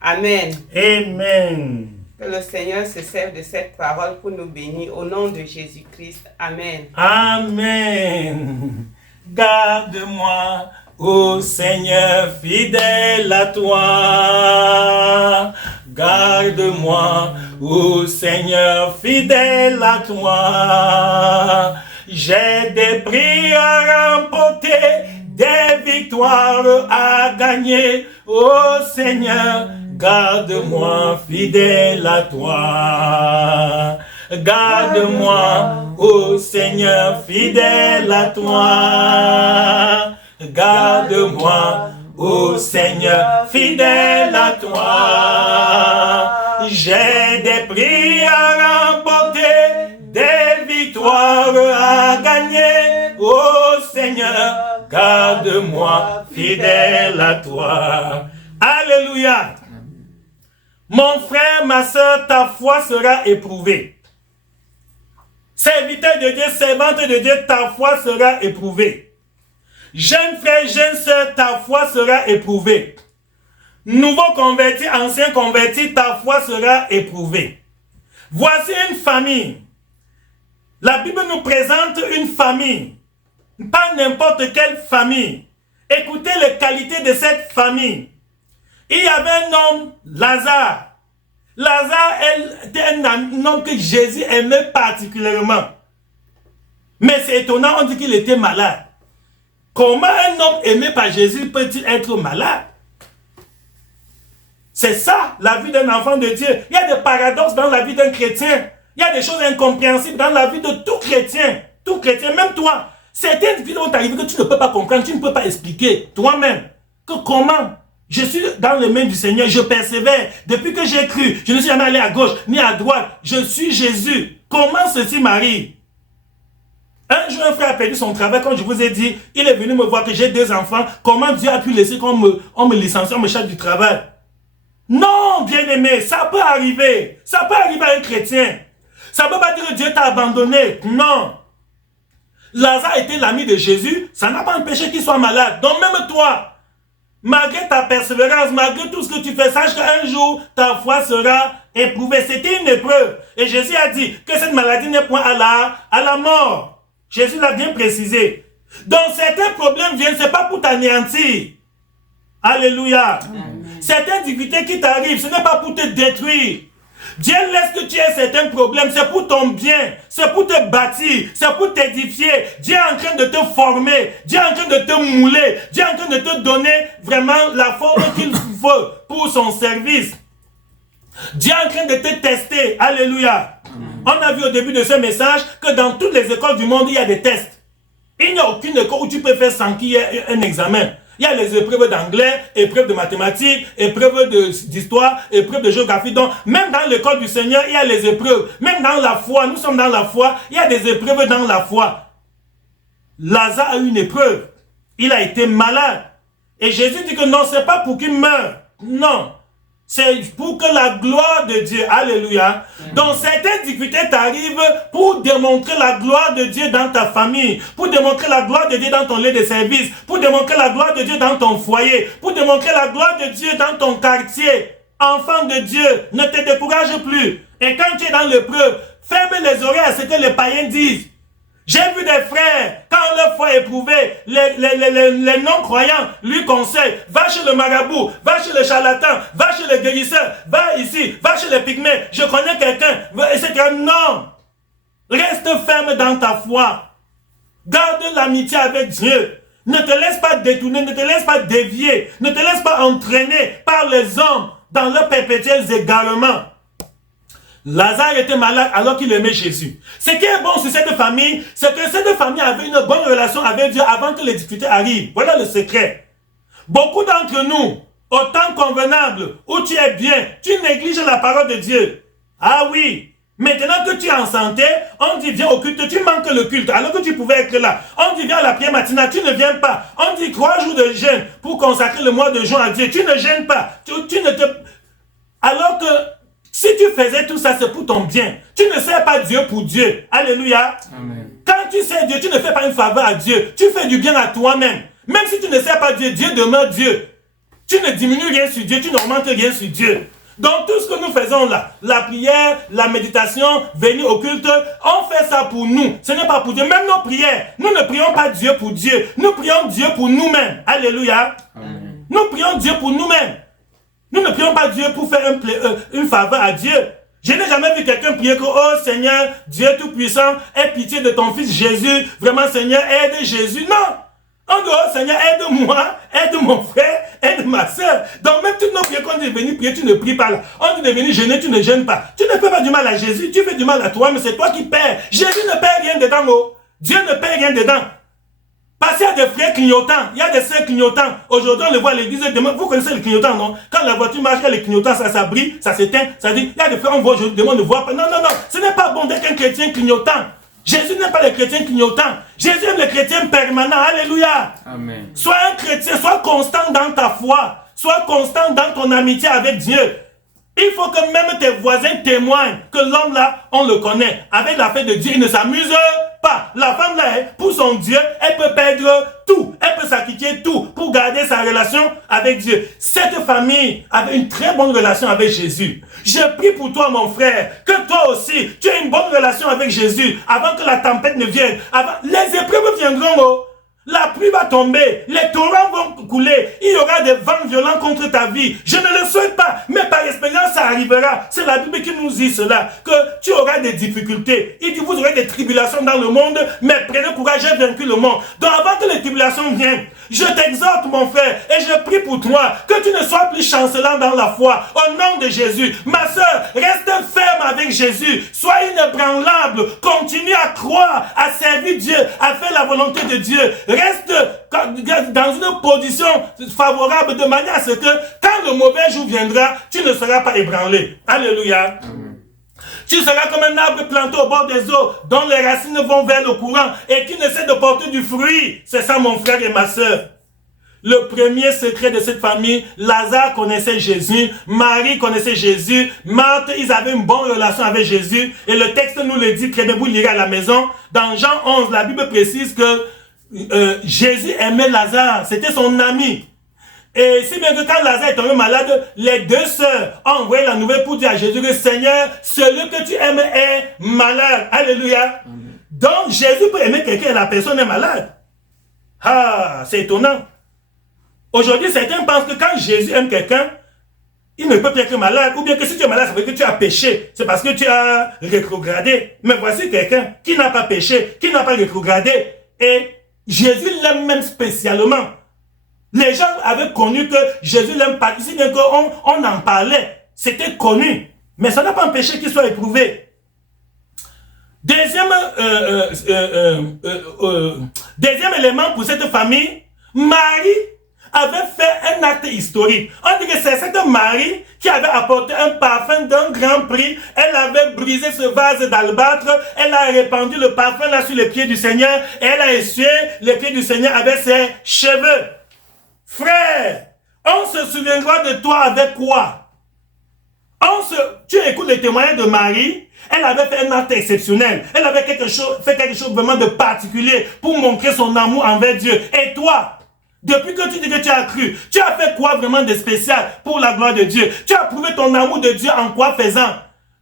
Amen. Amen. Que le Seigneur se serve de cette parole pour nous bénir au nom de Jésus-Christ. Amen. Amen. Garde-moi, ô Seigneur, fidèle à toi. Garde-moi, ô Seigneur, fidèle à toi. J'ai des prix à remporter, des victoires à gagner. Ô Seigneur, garde-moi, fidèle à toi. Garde-moi, ô Seigneur, fidèle à toi. Garde-moi, ô Seigneur, fidèle à toi. J'ai des prix à remporter, des victoires à gagner. Ô Seigneur, garde-moi, fidèle à toi. Alléluia. Mon frère, ma soeur, ta foi sera éprouvée. Serviteur de Dieu, servante de Dieu, ta foi sera éprouvée. Jeune frère, jeune soeur, ta foi sera éprouvée. Nouveau converti, ancien converti, ta foi sera éprouvée. Voici une famille. La Bible nous présente une famille. Pas n'importe quelle famille. Écoutez les qualités de cette famille. Il y avait un homme, Lazare. Lazare était un homme que Jésus aimait particulièrement. Mais c'est étonnant, on dit qu'il était malade. Comment un homme aimé par Jésus peut-il être malade? C'est ça, la vie d'un enfant de Dieu. Il y a des paradoxes dans la vie d'un chrétien. Il y a des choses incompréhensibles dans la vie de tout chrétien. Tout chrétien, même toi. Certaines vies vont t'arriver que tu ne peux pas comprendre, tu ne peux pas expliquer toi-même. Que comment? Je suis dans les mains du Seigneur, je persévère. Depuis que j'ai cru, je ne suis jamais allé à gauche ni à droite. Je suis Jésus. Comment ceci m'arrive? Un jour, un frère a perdu son travail, comme je vous ai dit. Il est venu me voir que j'ai 2 enfants. Comment Dieu a pu laisser qu'on me licencie, on me chasse du travail? Non, bien-aimé, ça peut arriver. Ça peut arriver à un chrétien. Ça ne peut pas dire que Dieu t'a abandonné. Non. Lazare était l'ami de Jésus. Ça n'a pas empêché qu'il soit malade. Donc même toi, malgré ta persévérance, malgré tout ce que tu fais, sache qu'un jour, ta foi sera éprouvée. C'était une épreuve. Et Jésus a dit que cette maladie n'est point à la mort. Jésus l'a bien précisé. Donc certains problèmes viennent, ce n'est pas pour t'anéantir. Alléluia. Amen. Certaines difficultés qui t'arrivent, ce n'est pas pour te détruire. Dieu laisse que tu aies certains problèmes, c'est pour ton bien, c'est pour te bâtir, c'est pour t'édifier. Dieu est en train de te former, Dieu est en train de te mouler, Dieu est en train de te donner vraiment la forme qu'il faut pour son service. Dieu est en train de te tester. Alléluia. On a vu au début de ce message que dans toutes les écoles du monde, il y a des tests. Il n'y a aucune école où tu peux faire sans qu'il y ait un examen. Il y a les épreuves d'anglais, épreuves de mathématiques, épreuves d'histoire, épreuves de géographie. Donc, même dans l'école du Seigneur, il y a les épreuves. Même dans la foi, nous sommes dans la foi, il y a des épreuves dans la foi. Lazare a eu une épreuve. Il a été malade. Et Jésus dit que non, ce n'est pas pour qu'il meure. Non. C'est pour que la gloire de Dieu, alléluia, donc certaines difficultés t'arrivent pour démontrer la gloire de Dieu dans ta famille, pour démontrer la gloire de Dieu dans ton lieu de service, pour démontrer la gloire de Dieu dans ton foyer, pour démontrer la gloire de Dieu dans ton quartier. Enfant de Dieu, ne te décourage plus. Et quand tu es dans l'épreuve, ferme les oreilles à ce que les païens disent. J'ai vu des frères, quand leur foi est éprouvée, les non-croyants lui conseillent, va chez le marabout, va chez le charlatan, va chez le guérisseur, va ici, va chez les pygmées, je connais quelqu'un, etc. Non! Reste ferme dans ta foi. Garde l'amitié avec Dieu. Ne te laisse pas détourner, ne te laisse pas dévier, ne te laisse pas entraîner par les hommes dans leurs perpétuels égarements. Lazare était malade alors qu'il aimait Jésus. Ce qui est bon sur cette famille, c'est que cette famille avait une bonne relation avec Dieu avant que les difficultés arrivent. Voilà le secret. Beaucoup d'entre nous, au temps convenable, où tu es bien, tu négliges la parole de Dieu. Ah oui. Maintenant que tu es en santé, on dit viens au culte, tu manques le culte, alors que tu pouvais être là. On dit viens à la prière matinale, tu ne viens pas. On dit 3 jours de jeûne pour consacrer le mois de juin à Dieu, tu ne gênes pas. Tu ne te... Alors que si tu faisais tout ça, c'est pour ton bien. Tu ne sers pas Dieu pour Dieu. Alléluia. Amen. Quand tu sers Dieu, tu ne fais pas une faveur à Dieu. Tu fais du bien à toi-même. Même si tu ne sers pas Dieu, Dieu demeure Dieu. Tu ne diminues rien sur Dieu, tu n'augmentes rien sur Dieu. Donc tout ce que nous faisons là, la prière, la méditation, venir au culte, on fait ça pour nous. Ce n'est pas pour Dieu. Même nos prières, nous ne prions pas Dieu pour Dieu. Nous prions Dieu pour nous-mêmes. Alléluia. Amen. Nous prions Dieu pour nous-mêmes. Nous ne prions pas Dieu pour faire une faveur à Dieu. Je n'ai jamais vu quelqu'un prier que, oh Seigneur, Dieu Tout-Puissant, aie pitié de ton fils Jésus. Vraiment Seigneur, aide Jésus. Non. On dit, oh Seigneur, aide-moi, aide mon frère, aide ma soeur. Donc même toutes nos prières, quand on dit de venir prier, tu ne pries pas là. On dit de venir jeûner, tu ne jeûnes pas. Tu ne fais pas du mal à Jésus, tu fais du mal à toi, mais c'est toi qui perds. Jésus ne perd rien dedans, oh. Dieu ne perd rien dedans. Parce qu'il y a des frères clignotants, il y a des sœurs clignotants. Aujourd'hui, on les voit à l'église, vous connaissez les clignotants, non? Quand la voiture marche, il y a les clignotants, ça brille, ça s'éteint, ça dit, il y a des frères, on voit aujourd'hui, demande de voir pas. Non, ce n'est pas bon d'être un chrétien clignotant. Jésus n'aime pas les chrétiens clignotants. Jésus aime les chrétiens permanents. Alléluia. Amen. Sois un chrétien, sois constant dans ta foi. Sois constant dans ton amitié avec Dieu. Il faut que même tes voisins témoignent que l'homme là, on le connaît. Avec la fête de Dieu, il ne s'amuse pas. La femme là, pour son Dieu, elle peut perdre tout. Elle peut sacrifier tout pour garder sa relation avec Dieu. Cette famille avait une très bonne relation avec Jésus. Je prie pour toi, mon frère, que toi aussi, tu aies une bonne relation avec Jésus avant que la tempête ne vienne. Les épreuves viendront, oh. La pluie va tomber, les torrents vont couler, il y aura des vents violents contre ta vie. Je ne le souhaite pas, mais par expérience ça arrivera. C'est la Bible qui nous dit cela, que tu auras des difficultés. Il dit vous aurez des tribulations dans le monde, mais prenez courage, j'ai vaincu le monde. Donc avant que les tribulations viennent, je t'exhorte mon frère, et je prie pour toi, que tu ne sois plus chancelant dans la foi, au nom de Jésus. Ma soeur, reste ferme avec Jésus, sois inébranlable, continue à croire, à servir Dieu, à faire la volonté de Dieu. Reste dans une position favorable de manière à ce que quand le mauvais jour viendra, tu ne seras pas ébranlé. Alléluia. Amen. Tu seras comme un arbre planté au bord des eaux, dont les racines vont vers le courant et qui ne cesse de porter du fruit. C'est ça mon frère et ma soeur. Le premier secret de cette famille, Lazare connaissait Jésus, Marie connaissait Jésus, Marthe, ils avaient une bonne relation avec Jésus. Et le texte nous le dit, très bien, vous lirez à la maison. Dans Jean 11, la Bible précise que Jésus aimait Lazare, c'était son ami. Et si bien que quand Lazare est tombé malade, les deux sœurs ont envoyé la nouvelle pour dire à Jésus que Seigneur, celui que tu aimes est malade. Alléluia. Amen. Donc Jésus peut aimer quelqu'un et la personne est malade. Ah, c'est étonnant. Aujourd'hui, certains pensent que quand Jésus aime quelqu'un, il ne peut plus être malade. Ou bien que si tu es malade, ça veut dire que tu as péché. C'est parce que tu as rétrogradé. Mais voici quelqu'un qui n'a pas péché, qui n'a pas rétrogradé. Et Jésus l'aime même spécialement. Les gens avaient connu que Jésus l'aime pas. Si bien qu'on en parlait, c'était connu. Mais ça n'a pas empêché qu'il soit éprouvé. Deuxième élément pour cette famille, Marie avait fait un acte historique. On dit que c'est cette Marie qui avait apporté un parfum d'un grand prix. Elle avait brisé ce vase d'albâtre. Elle a répandu le parfum là sur les pieds du Seigneur. Et elle a essuyé les pieds du Seigneur avec ses cheveux. Frère, on se souviendra de toi avec quoi? Tu écoutes les témoignages de Marie. Elle avait fait un acte exceptionnel. Elle avait fait quelque chose vraiment de particulier pour montrer son amour envers Dieu. Et toi? Depuis que tu dis que tu as cru, tu as fait quoi vraiment de spécial pour la gloire de Dieu? Tu as prouvé ton amour de Dieu en quoi faisant?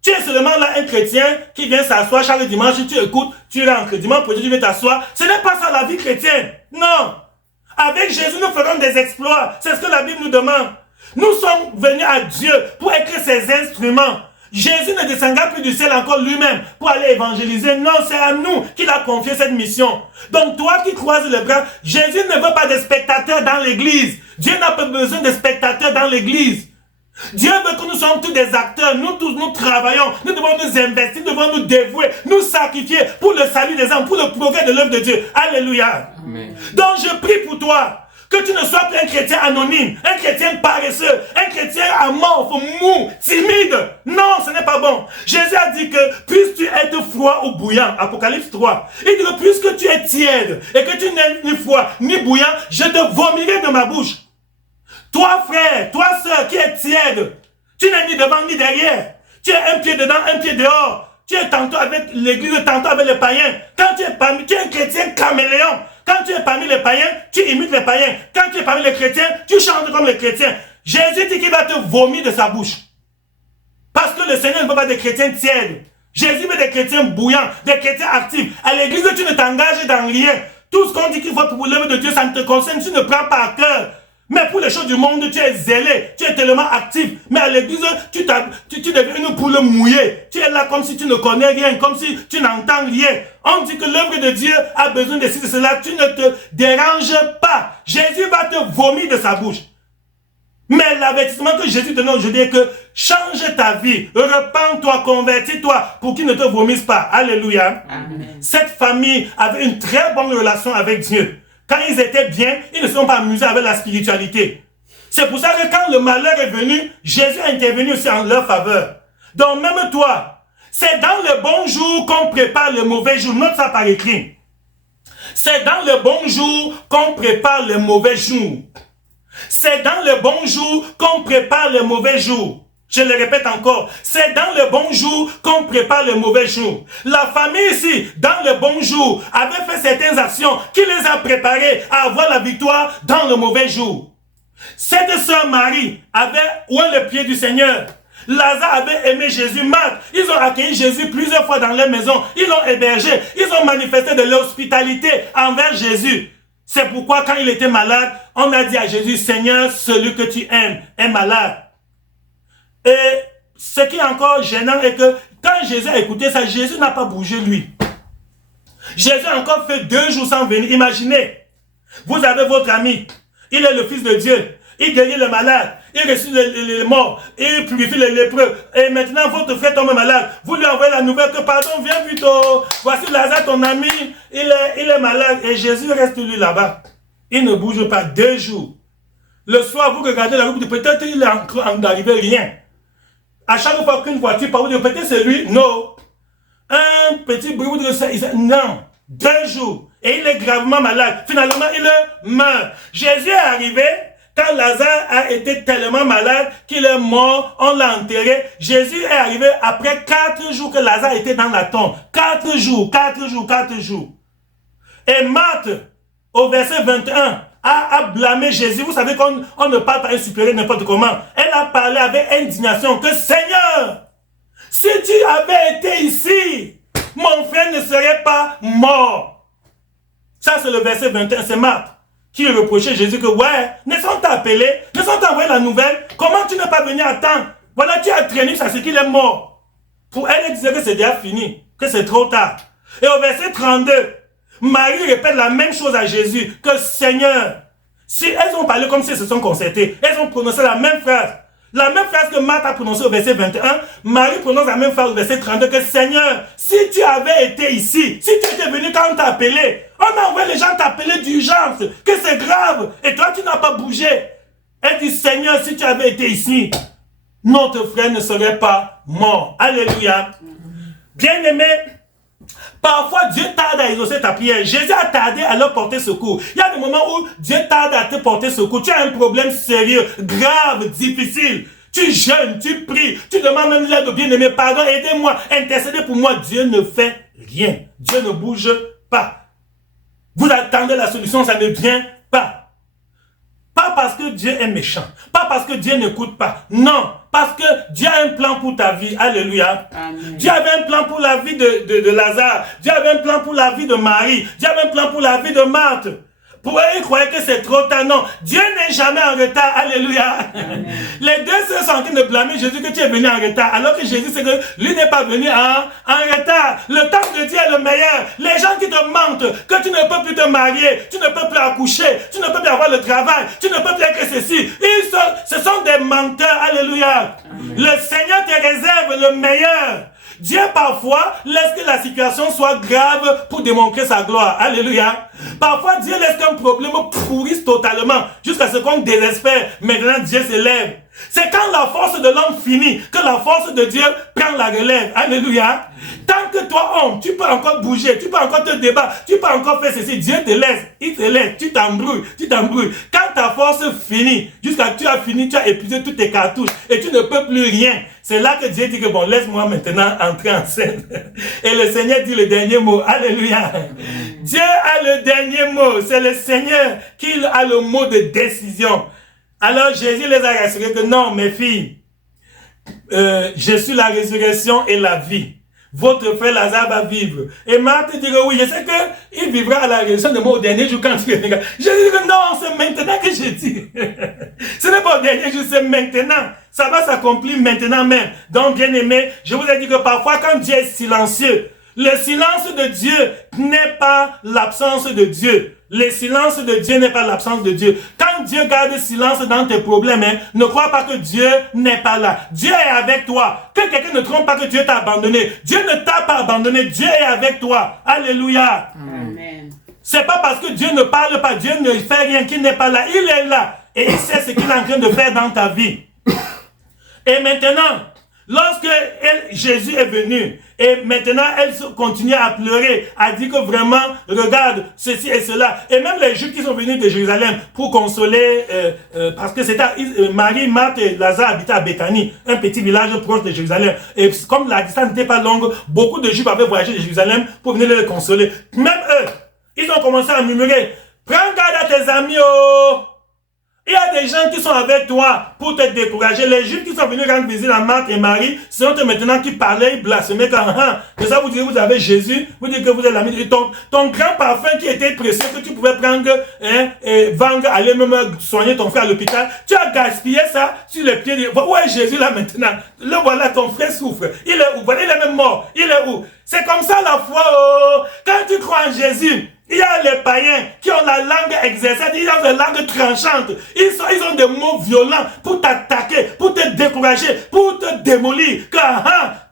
Tu es seulement là un chrétien qui vient s'asseoir chaque dimanche, tu écoutes, tu rentres. Dimanche prochain, tu viens t'asseoir. Ce n'est pas ça la vie chrétienne. Non. Avec Jésus, nous ferons des exploits. C'est ce que la Bible nous demande. Nous sommes venus à Dieu pour être ses instruments. Jésus ne descendra plus du ciel encore lui-même pour aller évangéliser. Non, c'est à nous qu'il a confié cette mission. Donc toi qui croises les bras, Jésus ne veut pas de spectateurs dans l'église. Dieu n'a pas besoin de spectateurs dans l'église. Dieu veut que nous soyons tous des acteurs. Nous tous, nous travaillons. Nous devons nous investir, nous devons nous dévouer, nous sacrifier pour le salut des âmes, pour le progrès de l'œuvre de Dieu. Alléluia. Amen. Donc je prie pour toi. Que tu ne sois plus un chrétien anonyme, un chrétien paresseux, un chrétien amorphe, mou, timide. Non, ce n'est pas bon. Jésus a dit que puisses-tu être froid ou bouillant, Apocalypse 3, il dit que puisque tu es tiède et que tu n'es ni froid ni bouillant, je te vomirai de ma bouche. Toi frère, toi sœur qui es tiède, tu n'es ni devant ni derrière. Tu es un pied dedans, un pied dehors. Tu es tantôt avec l'église, tantôt avec les païens. Quand tu es parmi, tu es un chrétien caméléon. Quand tu es parmi les païens, tu imites les païens. Quand tu es parmi les chrétiens, tu chantes comme les chrétiens. Jésus dit qu'il va te vomir de sa bouche. Parce que le Seigneur ne veut pas des chrétiens tièdes. Jésus veut des chrétiens bouillants, des chrétiens actifs. À l'église, tu ne t'engages dans rien. Tout ce qu'on dit qu'il faut pour l'œuvre de Dieu, ça ne te concerne, tu ne prends pas à cœur. Mais pour les choses du monde, tu es zélé, tu es tellement actif. Mais à l'église, tu deviens une poule mouillée. Tu es là comme si tu ne connais rien, comme si tu n'entends rien. On dit que l'œuvre de Dieu a besoin de ceci, de cela. Tu ne te déranges pas. Jésus va te vomir de sa bouche. Mais l'avertissement que Jésus te donne aujourd'hui est que change ta vie, repens-toi, convertis-toi pour qu'il ne te vomisse pas. Alléluia. Amen. Cette famille avait une très bonne relation avec Dieu. Quand ils étaient bien, ils ne se sont pas amusés avec la spiritualité. C'est pour ça que quand le malheur est venu, Jésus a intervenu aussi en leur faveur. Donc même toi, c'est dans le bon jour qu'on prépare le mauvais jour. Note ça par écrit. C'est dans le bon jour qu'on prépare le mauvais jour. C'est dans le bon jour qu'on prépare le mauvais jour. Je le répète encore, c'est dans le bon jour qu'on prépare le mauvais jour. La famille ici, dans le bon jour, avait fait certaines actions qui les a préparés à avoir la victoire dans le mauvais jour. Cette sœur Marie avait oué le pied du Seigneur. Lazare avait aimé Jésus. Marc, ils ont accueilli Jésus plusieurs fois dans leur maison. Ils l'ont hébergé. Ils ont manifesté de l'hospitalité envers Jésus. C'est pourquoi quand il était malade, on a dit à Jésus, Seigneur, celui que tu aimes est malade. Et ce qui est encore gênant est que quand Jésus a écouté ça, Jésus n'a pas bougé lui. Jésus a encore fait 2 jours sans venir. Imaginez, vous avez votre ami, il est le Fils de Dieu, il guérit le malade, il ressuscite les morts, il purifie les lépreux. Et maintenant votre frère tombe malade, vous lui envoyez la nouvelle que pardon, viens plutôt, voici Lazare ton ami, il est malade. Et Jésus reste lui là-bas. Il ne bouge pas 2 jours. Le soir, vous regardez la route, peut-être il est en train d'arriver rien. À chaque fois qu'une voiture part, vous dites peut-être c'est lui. Non. Un petit bruit de ça. Non. 2 jours. Et il est gravement malade. Finalement, il meurt. Jésus est arrivé quand Lazare a été tellement malade qu'il est mort. On l'a enterré. Jésus est arrivé après 4 jours que Lazare était dans la tombe. 4 jours, 4 jours, 4 jours. Et Marthe, au verset 21, a blâmé Jésus. Vous savez qu'on ne parle pas à un supérieur n'importe comment. Elle a parlé avec indignation que Seigneur, si tu avais été ici, mon frère ne serait pas mort. Ça c'est le verset 21, c'est Marthe qui reprochait Jésus que ouais, ne sont appelés, ne sont envoyés la nouvelle, comment tu n'es pas venu à temps? Voilà, tu as traîné, ça c'est qu'il est mort. Pour elle, elle disait que c'est déjà fini, que c'est trop tard. Et au verset 32, Marie répète la même chose à Jésus, que Seigneur, si elles ont parlé comme si elles se sont concertées, elles ont prononcé la même phrase que Marthe a prononcée au verset 21, Marie prononce la même phrase au verset 32, que Seigneur, si tu avais été ici, si tu étais venu quand on t'a appelé, on a envoyé les gens t'appeler d'urgence, que c'est grave, et toi tu n'as pas bougé. Elle dit, Seigneur, si tu avais été ici, notre frère ne serait pas mort. Alléluia. Bien-aimé, parfois, Dieu tarde à exaucer ta prière. Jésus a tardé à leur porter secours. Il y a des moments où Dieu tarde à te porter secours. Tu as un problème sérieux, grave, difficile. Tu jeûnes, tu pries, tu demandes même l'aide au bien-aimé. Pardon, aidez-moi, intercédez pour moi. Dieu ne fait rien. Dieu ne bouge pas. Vous attendez la solution, ça ne vient pas. Pas parce que Dieu est méchant. Pas parce que Dieu n'écoute pas. Non. Parce que Dieu a un plan pour ta vie. Alléluia. Amen. Dieu avait un plan pour la vie de Lazare. Dieu avait un plan pour la vie de Marie. Dieu avait un plan pour la vie de Marthe. ils croyaient que c'est trop tard. Non, Dieu n'est jamais en retard. Alléluia. Amen. Les deux sœurs sont en train de blâmer Jésus que tu es venu en retard. Alors que Jésus, c'est que lui n'est pas venu en retard. Le temps de Dieu est le meilleur. Les gens qui te mentent, que tu ne peux plus te marier, tu ne peux plus accoucher, tu ne peux plus avoir le travail, tu ne peux plus être ceci. Ce sont des menteurs. Alléluia. Amen. Le Seigneur te réserve le meilleur. Dieu parfois laisse que la situation soit grave pour démontrer sa gloire. Alléluia. Parfois Dieu laisse qu'un problème pourrisse totalement jusqu'à ce qu'on désespère. Maintenant Dieu se lève. C'est quand la force de l'homme finit que la force de Dieu prend la relève. Alléluia. Tant que toi, homme, tu peux encore bouger, tu peux encore te débattre, tu peux encore faire ceci, Dieu te laisse, il te laisse, tu t'embrouilles. Quand ta force finit, jusqu'à tu as fini, tu as épuisé toutes tes cartouches et tu ne peux plus rien. C'est là que Dieu dit que bon, laisse-moi maintenant entrer en scène. Et le Seigneur dit le dernier mot. Alléluia. Dieu a le dernier mot. C'est le Seigneur qui a le mot de décision. Alors Jésus les a rassurés que non, mes filles, je suis la résurrection et la vie. Votre frère Lazare va vivre. Et Marthe dit que oui, je sais qu'il vivra à la résurrection de moi au dernier jour quand tu reviendras. Je dis que non, c'est maintenant que je dis. Ce n'est pas au dernier jour, c'est maintenant. Ça va s'accomplir maintenant même. Donc, bien aimé, je vous ai dit que parfois quand Dieu est silencieux, le silence de Dieu n'est pas l'absence de Dieu. Le silence de Dieu n'est pas l'absence de Dieu. Quand Dieu garde silence dans tes problèmes, ne crois pas que Dieu n'est pas là. Dieu est avec toi. Que quelqu'un ne trompe pas que Dieu t'a abandonné. Dieu ne t'a pas abandonné. Dieu est avec toi. Alléluia. Amen. C'est pas parce que Dieu ne parle pas, Dieu ne fait rien qu'il n'est pas là. Il est là. Et il sait ce qu'il est en train de faire dans ta vie. Et maintenant, lorsque Jésus est venu, et maintenant elle continue à pleurer, a dit que vraiment, regarde, ceci et cela. Et même les Juifs qui sont venus de Jérusalem pour consoler, parce que c'était Marie, Marthe et Lazare habitaient à Béthanie, un petit village proche de Jérusalem. Et comme la distance n'était pas longue, beaucoup de Juifs avaient voyagé de Jérusalem pour venir les consoler. Même eux, ils ont commencé à murmurer, prends garde à tes amis, oh! Il y a des gens qui sont avec toi pour te décourager. Les Juifs qui sont venus rendre visite à Marthe et Marie, ce sont eux maintenant qui parlaient, ils blasphémaient quand de ça vous dites vous avez Jésus, vous dites que vous êtes l'ami de ton grand parfum qui était précieux, que tu pouvais prendre et vendre, aller même soigner ton frère à l'hôpital. Tu as gaspillé ça sur les pieds. Où est Jésus là maintenant? Le voilà, ton frère souffre. Il est où? Voilà, il est même mort. Il est où? C'est comme ça la foi. Oh. Quand tu crois en Jésus, il y a les païens qui ont la langue exercée, ils ont des langues tranchantes. Ils ont des mots violents pour t'attaquer, pour te décourager, pour te démolir.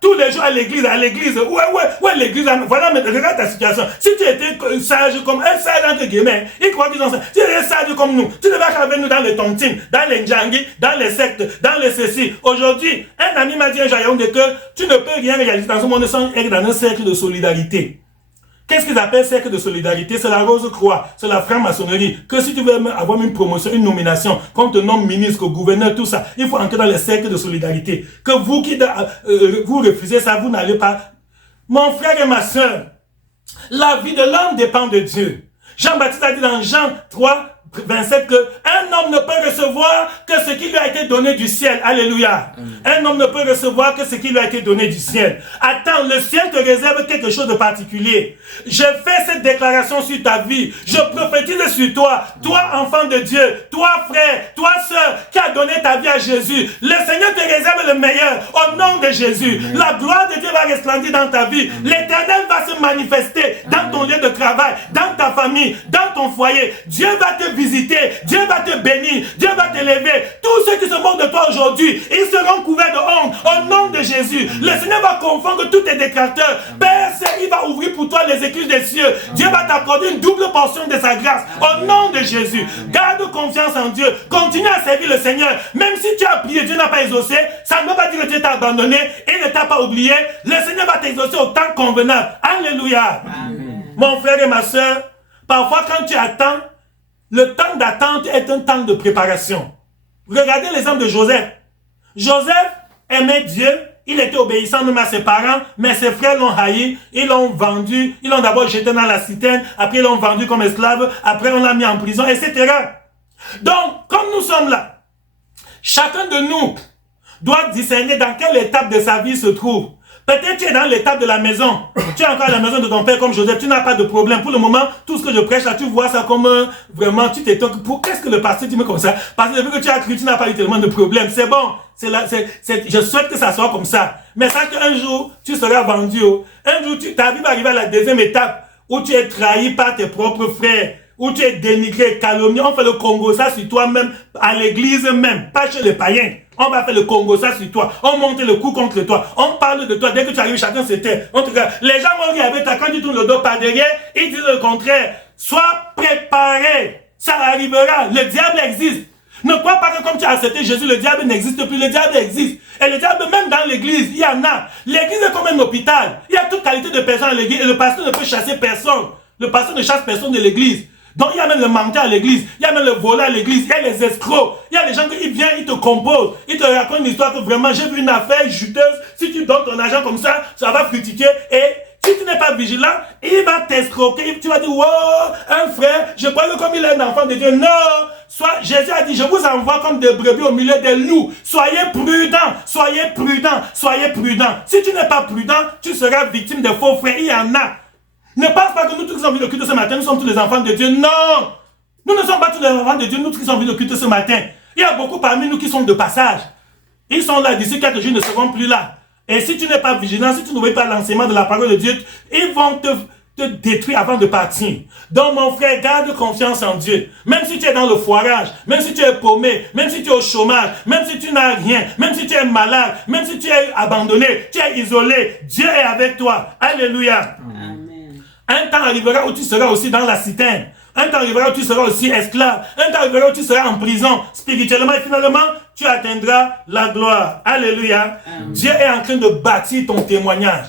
Tous les jours à l'église. Ouais, l'église. Voilà, mais regarde ta situation. Si tu étais sage comme un sage entre guillemets, ils croient qu'ils ont ça. Si tu étais sage comme nous, tu ne vas pas avec nous dans les tontines, dans les njangis, dans les sectes, dans les ceci. Aujourd'hui, un ami m'a dit un jour que tu ne peux rien réaliser dans ce monde sans être dans un cercle de solidarité. Qu'est-ce qu'ils appellent cercle de solidarité? C'est la Rose-Croix, c'est la franc-maçonnerie. Que si tu veux avoir une promotion, une nomination, qu'on te nomme ministre, gouverneur, tout ça, il faut entrer dans les cercles de solidarité. Que vous qui vous refusez ça, vous n'allez pas. Mon frère et ma soeur, la vie de l'homme dépend de Dieu. Jean-Baptiste a dit dans Jean 3, 27 que un homme ne peut recevoir que ce qui lui a été donné du ciel. Alléluia. Un homme ne peut recevoir que ce qui lui a été donné du ciel. Attends, le ciel te réserve quelque chose de particulier. Je fais cette déclaration sur ta vie. Je prophétise sur toi. Toi, enfant de Dieu. Toi, frère. Toi, sœur, qui a donné ta vie à Jésus. Le Seigneur te réserve le meilleur. Au nom de Jésus. La gloire de Dieu va resplendir dans ta vie. L'Éternel va se manifester dans ton lieu de travail, dans ta famille, dans ton foyer. Dieu va te visiter, Dieu va te bénir, Dieu va t'élever. Tous ceux qui se moquent de toi aujourd'hui, ils seront couverts de honte au nom de Jésus. Le Seigneur va confondre tous tes détracteurs. Père, il va ouvrir pour toi les écluses des cieux. Dieu va t'accorder une double portion de sa grâce au nom de Jésus. Garde confiance en Dieu. Continue à servir le Seigneur. Même si tu as prié, Dieu n'a pas exaucé, ça ne veut pas dire que Dieu t'a abandonné et ne t'a pas oublié. Le Seigneur va t'exaucer au temps convenable. Alléluia. Amen. Mon frère et ma soeur, parfois quand tu attends, le temps d'attente est un temps de préparation. Regardez l'exemple de Joseph. Joseph aimait Dieu, il était obéissant même à ses parents, mais ses frères l'ont haï, ils l'ont vendu, ils l'ont d'abord jeté dans la citerne, après ils l'ont vendu comme esclave, après on l'a mis en prison, etc. Donc, comme nous sommes là, chacun de nous doit discerner dans quelle étape de sa vie se trouve. Peut-être tu es dans l'étape de la maison. Tu es encore à la maison de ton père comme Joseph. Tu n'as pas de problème. Pour le moment, tout ce que je prêche là, tu vois ça comme vraiment, tu t'étonnes. Qu'est-ce que le pasteur dit comme ça? Parce que depuis que tu as cru, tu n'as pas eu tellement de problèmes. C'est bon. Je souhaite que ça soit comme ça. Mais sache qu'un jour, tu seras vendu. Un jour, ta vie va arriver à la deuxième étape où tu es trahi par tes propres frères, où tu es dénigré, calomnié. On fait le Congo ça sur toi-même, à l'église même, pas chez les païens. On va faire le Congo ça sur toi. On monte le coup contre toi. On parle de toi. Dès que tu arrives, chacun se tait. On te regarde. Les gens vont regarder toi. Quand tu tournes le dos par derrière, ils disent le contraire. Sois préparé. Ça arrivera. Le diable existe. Ne crois pas que comme tu as accepté Jésus, le diable n'existe plus. Le diable existe. Et le diable, même dans l'église, il y en a. L'église est comme un hôpital. Il y a toute qualité de personnes à l'église. Et le pasteur ne peut chasser personne. Le pasteur ne chasse personne de l'église. Donc il y a même le menteur à l'église, il y a même le voleur à l'église, il y a les escrocs, il y a les gens qui viennent, ils te composent, ils te racontent une histoire que vraiment j'ai vu une affaire juteuse, si tu donnes ton argent comme ça va fructifier et si tu n'es pas vigilant, il va t'escroquer, tu vas dire, wow, un frère, je crois que comme il est un enfant de Dieu, non, Jésus a dit, je vous envoie comme des brebis au milieu des loups, soyez prudents, soyez prudents, soyez prudents. Si tu n'es pas prudent, tu seras victime de faux frères, il y en a. Ne pense pas que nous tous qui sommes venus au culte ce matin, nous sommes tous les enfants de Dieu. Non! Nous ne sommes pas tous les enfants de Dieu, nous tous qui sommes venus au culte ce matin. Il y a beaucoup parmi nous qui sont de passage. Ils sont là, d'ici quelques jours, ils ne seront plus là. Et si tu n'es pas vigilant, si tu n'oublies pas l'enseignement de la parole de Dieu, ils vont te détruire avant de partir. Donc mon frère, garde confiance en Dieu. Même si tu es dans le foirage, même si tu es paumé, même si tu es au chômage, même si tu n'as rien, même si tu es malade, même si tu es abandonné, tu es isolé, Dieu est avec toi. Alléluia. Amen. Un temps arrivera où tu seras aussi dans la citerne. Un temps arrivera où tu seras aussi esclave. Un temps arrivera où tu seras en prison spirituellement. Et finalement, tu atteindras la gloire. Alléluia. Amen. Dieu est en train de bâtir ton témoignage.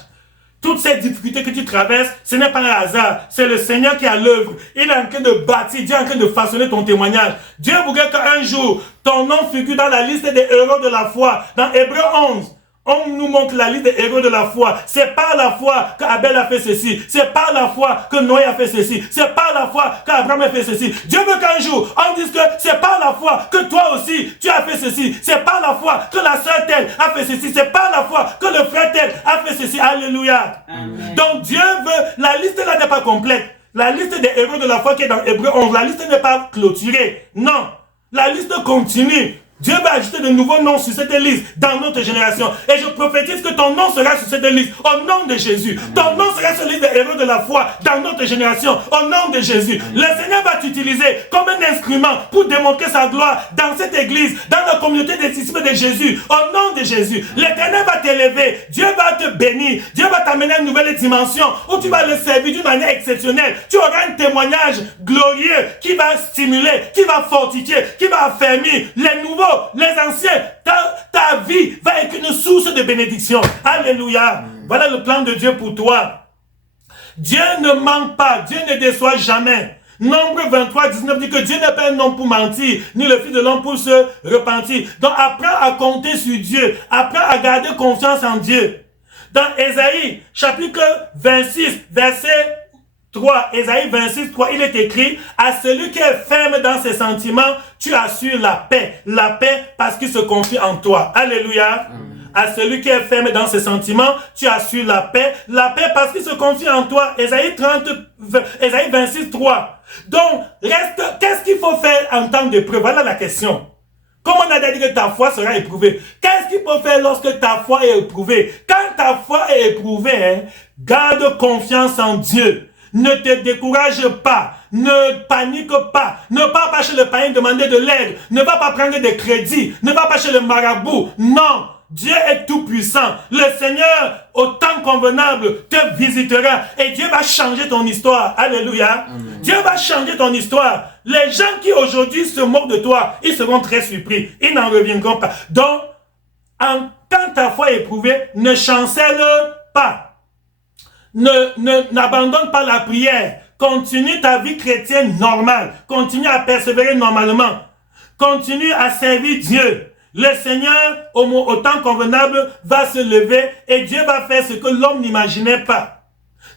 Toutes ces difficultés que tu traverses, ce n'est pas un hasard. C'est le Seigneur qui est à l'œuvre. Il est en train de bâtir. Dieu est en train de façonner ton témoignage. Dieu voudrait qu'un jour, ton nom figure dans la liste des héros de la foi. Dans Hébreux 11. On nous montre la liste des héros de la foi. C'est par la foi qu'Abel a fait ceci. C'est par la foi que Noé a fait ceci. C'est par la foi qu'Abraham a fait ceci. Dieu veut qu'un jour, on dise que c'est par la foi que toi aussi, tu as fait ceci. C'est par la foi que la sœur telle a fait ceci. C'est par la foi que le frère tel a fait ceci. Alléluia. Amen. Donc Dieu veut, la liste là n'est pas complète. La liste des héros de la foi qui est dans Hébreux 11, la liste n'est pas clôturée. Non. La liste continue. Dieu va ajouter de nouveaux noms sur cette liste dans notre génération. Et je prophétise que ton nom sera sur cette liste. Au nom de Jésus. Ton nom sera sur la liste des héros de la foi dans notre génération. Au nom de Jésus. Le Seigneur va t'utiliser comme un instrument pour démontrer sa gloire dans cette église, dans la communauté des disciples de Jésus. Au nom de Jésus. L'Éternel va t'élever. Dieu va te bénir. Dieu va t'amener à une nouvelle dimension où tu vas le servir d'une manière exceptionnelle. Tu auras un témoignage glorieux qui va stimuler, qui va fortifier, qui va affermir les nouveaux, les anciens. Ta vie va être une source de bénédiction. Alléluia. Voilà le plan de Dieu pour toi. Dieu ne ment pas. Dieu ne déçoit jamais. Nombre 23, 19 dit que Dieu n'est pas un homme pour mentir, ni le fils de l'homme pour se repentir. Donc apprends à compter sur Dieu. Apprends à garder confiance en Dieu. Dans Ésaïe, chapitre 26, verset 3, Ésaïe 26, 3, il est écrit, à celui qui est ferme dans ses sentiments, tu assures la paix parce qu'il se confie en toi. Alléluia. À celui qui est ferme dans ses sentiments, tu assures la paix parce qu'il se confie en toi. Ésaïe 26, 3. Donc, qu'est-ce qu'il faut faire en temps d'épreuve? Voilà la question. Comme on a dit que ta foi sera éprouvée. Qu'est-ce qu'il faut faire lorsque ta foi est éprouvée? Quand ta foi est éprouvée, garde confiance en Dieu. Ne te décourage pas, ne panique pas, ne va pas chez le païen demander de l'aide, ne va pas prendre des crédits, ne va pas chez le marabout. Non, Dieu est tout puissant. Le Seigneur, au temps convenable, te visitera et Dieu va changer ton histoire. Alléluia. Amen. Dieu va changer ton histoire. Les gens qui aujourd'hui se moquent de toi, ils seront très surpris. Ils n'en reviendront pas. Donc, quand ta foi est éprouvée, ne chancelle pas. N'abandonne pas la prière. Continue ta vie chrétienne normale. Continue à persévérer normalement. Continue à servir Dieu. Le Seigneur, au temps convenable, va se lever et Dieu va faire ce que l'homme n'imaginait pas.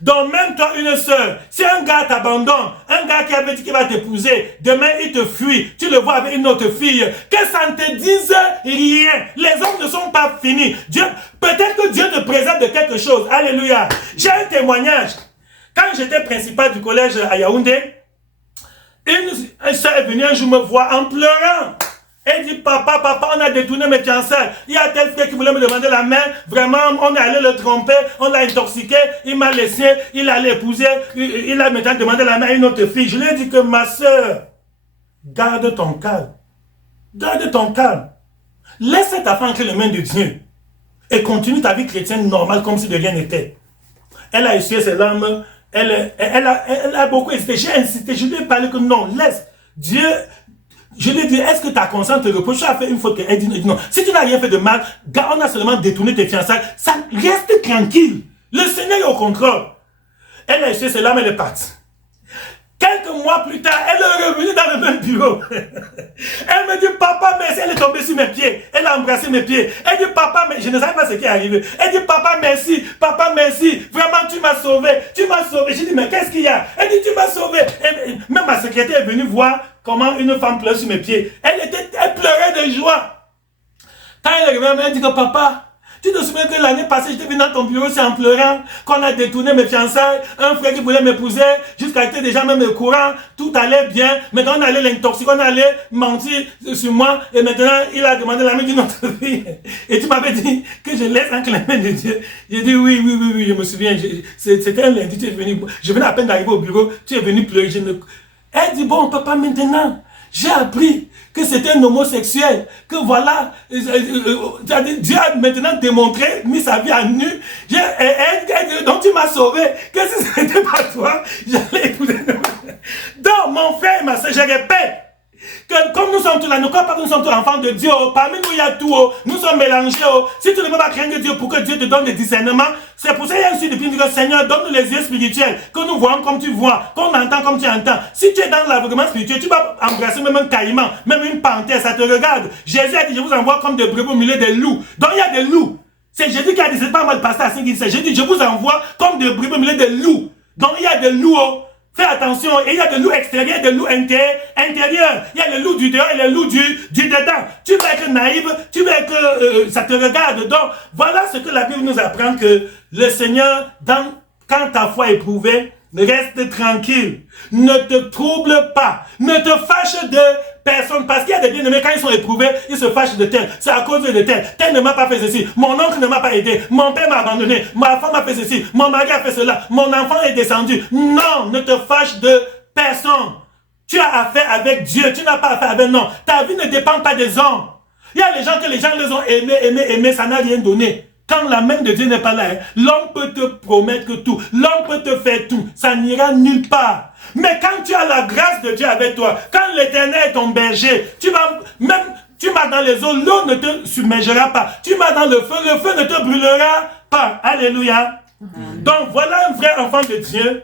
Donc même toi, une sœur, si un gars t'abandonne, un gars qui avait dit qu'il va t'épouser, demain il te fuit, tu le vois avec une autre fille, que ça ne te dise rien. Les hommes ne sont pas finis. Dieu, peut-être que Dieu te préserve de quelque chose. Alléluia. J'ai un témoignage. Quand j'étais principal du collège à Yaoundé, une soeur est venue un jour me voir en pleurant. Elle dit, papa, on a détourné mes fiançailles. Il y a tel frère qui voulait me demander la main. Vraiment, on est allé le tromper, on l'a intoxiqué, il m'a laissé, il allait épouser, il a maintenant demandé la main à une autre fille. Je lui ai dit que ma soeur, garde ton calme. Garde ton calme. Laisse cet enfant entre les mains de Dieu. Et continue ta vie chrétienne normale comme si de rien n'était. Elle a essuyé ses larmes. Elle a beaucoup hésité. J'ai insisté. Je lui ai parlé que non, laisse. Dieu, je lui ai dit, est-ce que ta conscience te reproche? Tu as fait une faute. Elle dit non. Si tu n'as rien fait de mal, on a seulement détourné tes fiançailles. Ça reste tranquille. Le Seigneur est au contrôle. Elle a essuyé ses larmes, elle est partie. Quelques mois plus tard, elle est revenue dans le même bureau. Elle me dit, papa, merci. Elle est tombée sur mes pieds. Elle a embrassé mes pieds. Elle dit, papa, mais je ne savais pas ce qui est arrivé. Elle dit, papa, merci. Papa, merci. Vraiment, tu m'as sauvé. Tu m'as sauvé. J'ai dit, mais qu'est-ce qu'il y a? Elle dit, tu m'as sauvé. Et même ma secrétaire est venue voir comment une femme pleure sur mes pieds. Elle pleurait de joie. Quand elle est revenue, elle dit que papa, tu te souviens que l'année passée, j'étais venu dans ton bureau, c'est en pleurant, qu'on a détourné mes fiançailles, un frère qui voulait m'épouser, jusqu'à était déjà même au courant, tout allait bien, maintenant on allait l'intoxiquer, on allait mentir sur moi, et maintenant il a demandé la main d'une autre fille. Et tu m'avais dit que je laisse entre les mains de Dieu. J'ai dit oui, je me souviens, c'était un lundi, tu es venu, je venais à peine d'arriver au bureau, tu es venu pleurer. Elle dit, bon papa, maintenant, j'ai appris que c'était un homosexuel, que voilà, Dieu a maintenant démontré, mis sa vie à nu. Donc tu m'as sauvé, que si ce n'était pas toi, j'allais épouser. Donc mon frère et ma soeur, je répète, que comme nous sommes tous là, ne crois pas que nous sommes tous enfants de Dieu. Parmi nous, il y a tout. Nous sommes mélangés. Si tu ne peux pas craindre Dieu pour que Dieu te donne des discernements, c'est pour ça qu'il y a un suite de prière que Seigneur, donne-nous les yeux spirituels, que nous voyons comme tu vois, qu'on entend comme tu entends. Si tu es dans l'aveuglement spirituel, tu vas embrasser même un caïman, même une panthère, ça te regarde. Jésus a dit, je vous envoie comme des brebis au milieu des loups. Donc il y a des loups. C'est Jésus qui a dit, c'est pas moi le pasteur Assing qui dit ça. J'ai dit, je vous envoie comme des brebis au milieu des loups. Donc il y a des loups. Fais attention, et il y a des loups extérieurs, des loups intérieurs. Il y a le loup du dehors et le loup du dedans. Tu veux être naïf, tu veux être, ça te regarde. Donc, voilà ce que la Bible nous apprend, que le Seigneur, quand ta foi est éprouvée, reste tranquille. Ne te trouble pas. Ne te fâche de personne. Parce qu'il y a des bien-aimés, quand ils sont éprouvés, ils se fâchent de tel. C'est à cause de tel. Tel ne m'a pas fait ceci. Mon oncle ne m'a pas aidé. Mon père m'a abandonné. Ma femme a fait ceci. Mon mari a fait cela. Mon enfant est descendu. Non, ne te fâche de personne. Tu as affaire avec Dieu. Tu n'as pas affaire avec non. Ta vie ne dépend pas des hommes. Il y a les gens que les gens les ont aimés, ça n'a rien donné. Quand la main de Dieu n'est pas là, l'homme peut te promettre tout, l'homme peut te faire tout, ça n'ira nulle part. Mais quand tu as la grâce de Dieu avec toi, quand l'Éternel est ton berger, tu vas dans les eaux, l'eau ne te submergera pas. Tu vas dans le feu ne te brûlera pas. Alléluia. Donc voilà un vrai enfant de Dieu.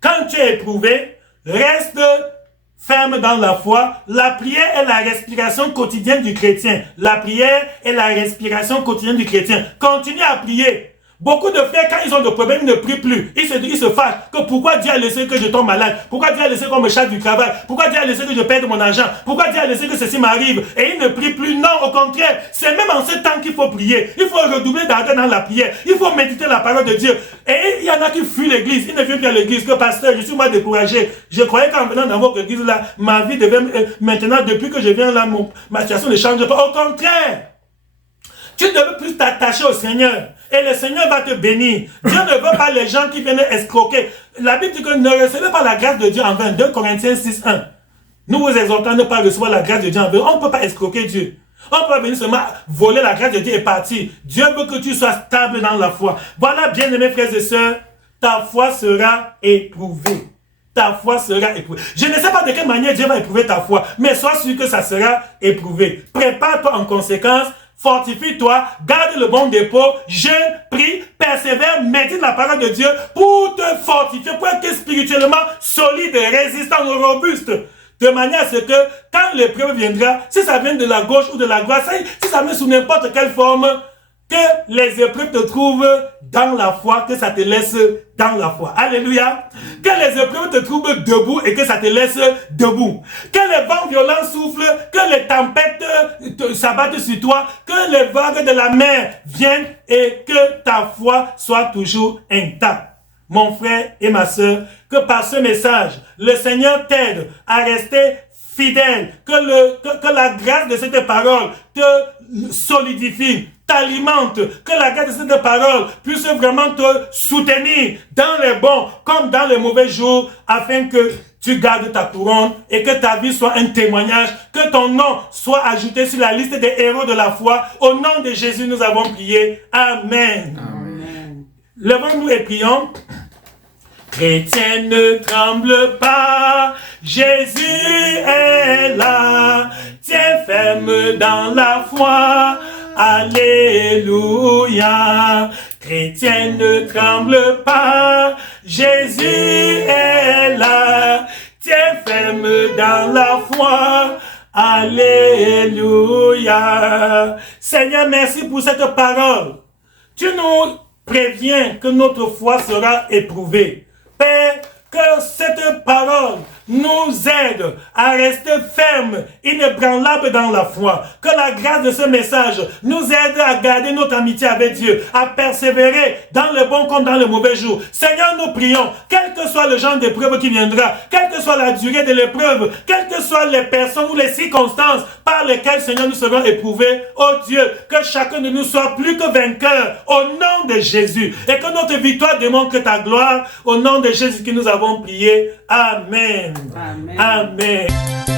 Quand tu es éprouvé, reste ferme dans la foi. La prière est la respiration quotidienne du chrétien. La prière est la respiration quotidienne du chrétien. Continue à prier. Beaucoup de frères, quand ils ont des problèmes, ils ne prient plus. Ils se fâchent que pourquoi Dieu a laissé que je tombe malade? Pourquoi Dieu a laissé qu'on me chasse du travail? Pourquoi Dieu a laissé que je perde mon argent? Pourquoi Dieu a laissé que ceci m'arrive? Et ils ne prient plus. Non, au contraire, c'est même en ce temps qu'il faut prier. Il faut redoubler d'ardeur dans la prière. Il faut méditer la parole de Dieu. Et il y en a qui fuient l'église. Ils ne viennent plus à l'église. Que pasteur, je suis moi découragé. Je croyais qu'en venant dans votre église là, ma vie devait maintenant, depuis que je viens là, ma situation ne change pas. Au contraire, tu ne veux plus t'attacher au Seigneur. Et le Seigneur va te bénir. Dieu ne veut pas les gens qui viennent escroquer. La Bible dit que ne recevez pas la grâce de Dieu en vain. 2 Corinthiens 6:1. Nous vous exhortons à ne pas recevoir la grâce de Dieu en vain. On ne peut pas escroquer Dieu. On peut venir seulement voler la grâce de Dieu et partir. Dieu veut que tu sois stable dans la foi. Voilà, bien-aimés frères et sœurs, ta foi sera éprouvée. Ta foi sera éprouvée. Je ne sais pas de quelle manière Dieu va éprouver ta foi, mais sois sûr que ça sera éprouvé. Prépare-toi en conséquence. Fortifie-toi, garde le bon dépôt, jeûne, prie, persévère, médite la parole de Dieu pour te fortifier, pour être spirituellement solide, résistant, robuste. De manière à ce que, quand l'épreuve viendra, si ça vient de la gauche ou de la droite, si ça vient sous n'importe quelle forme, que les épreuves te trouvent dans la foi, que ça te laisse dans la foi. Alléluia. Que les épreuves te trouvent debout et que ça te laisse debout. Que les vents violents soufflent, que les tempêtes s'abattent sur toi, que les vagues de la mer viennent et que ta foi soit toujours intacte. Mon frère et ma soeur, que par ce message, le Seigneur t'aide à rester fidèle, que la grâce de cette parole te solidifie, t'alimente, que la grâce de cette parole puisse vraiment te soutenir dans les bons comme dans les mauvais jours, afin que tu gardes ta couronne et que ta vie soit un témoignage, que ton nom soit ajouté sur la liste des héros de la foi. Au nom de Jésus, nous avons prié. Amen. Amen. Levons-nous et prions. Chrétien, ne tremble pas, Jésus est là, tiens ferme dans la foi, alléluia. Chrétien, ne tremble pas, Jésus est là, tiens ferme dans la foi, alléluia. Seigneur, merci pour cette parole. Tu nous préviens que notre foi sera éprouvée. Père, que cette parole nous aide à rester fermes, inébranlables dans la foi. Que la grâce de ce message nous aide à garder notre amitié avec Dieu, à persévérer dans le bon comme dans le mauvais jour. Seigneur, nous prions, quel que soit le genre d'épreuve qui viendra, quelle que soit la durée de l'épreuve, quelles que soient les personnes ou les circonstances par lesquelles, Seigneur, nous serons éprouvés, oh Dieu, que chacun de nous soit plus que vainqueur au nom de Jésus et que notre victoire démontre ta gloire. Au nom de Jésus que nous avons prié. Amen. Amen. Amen.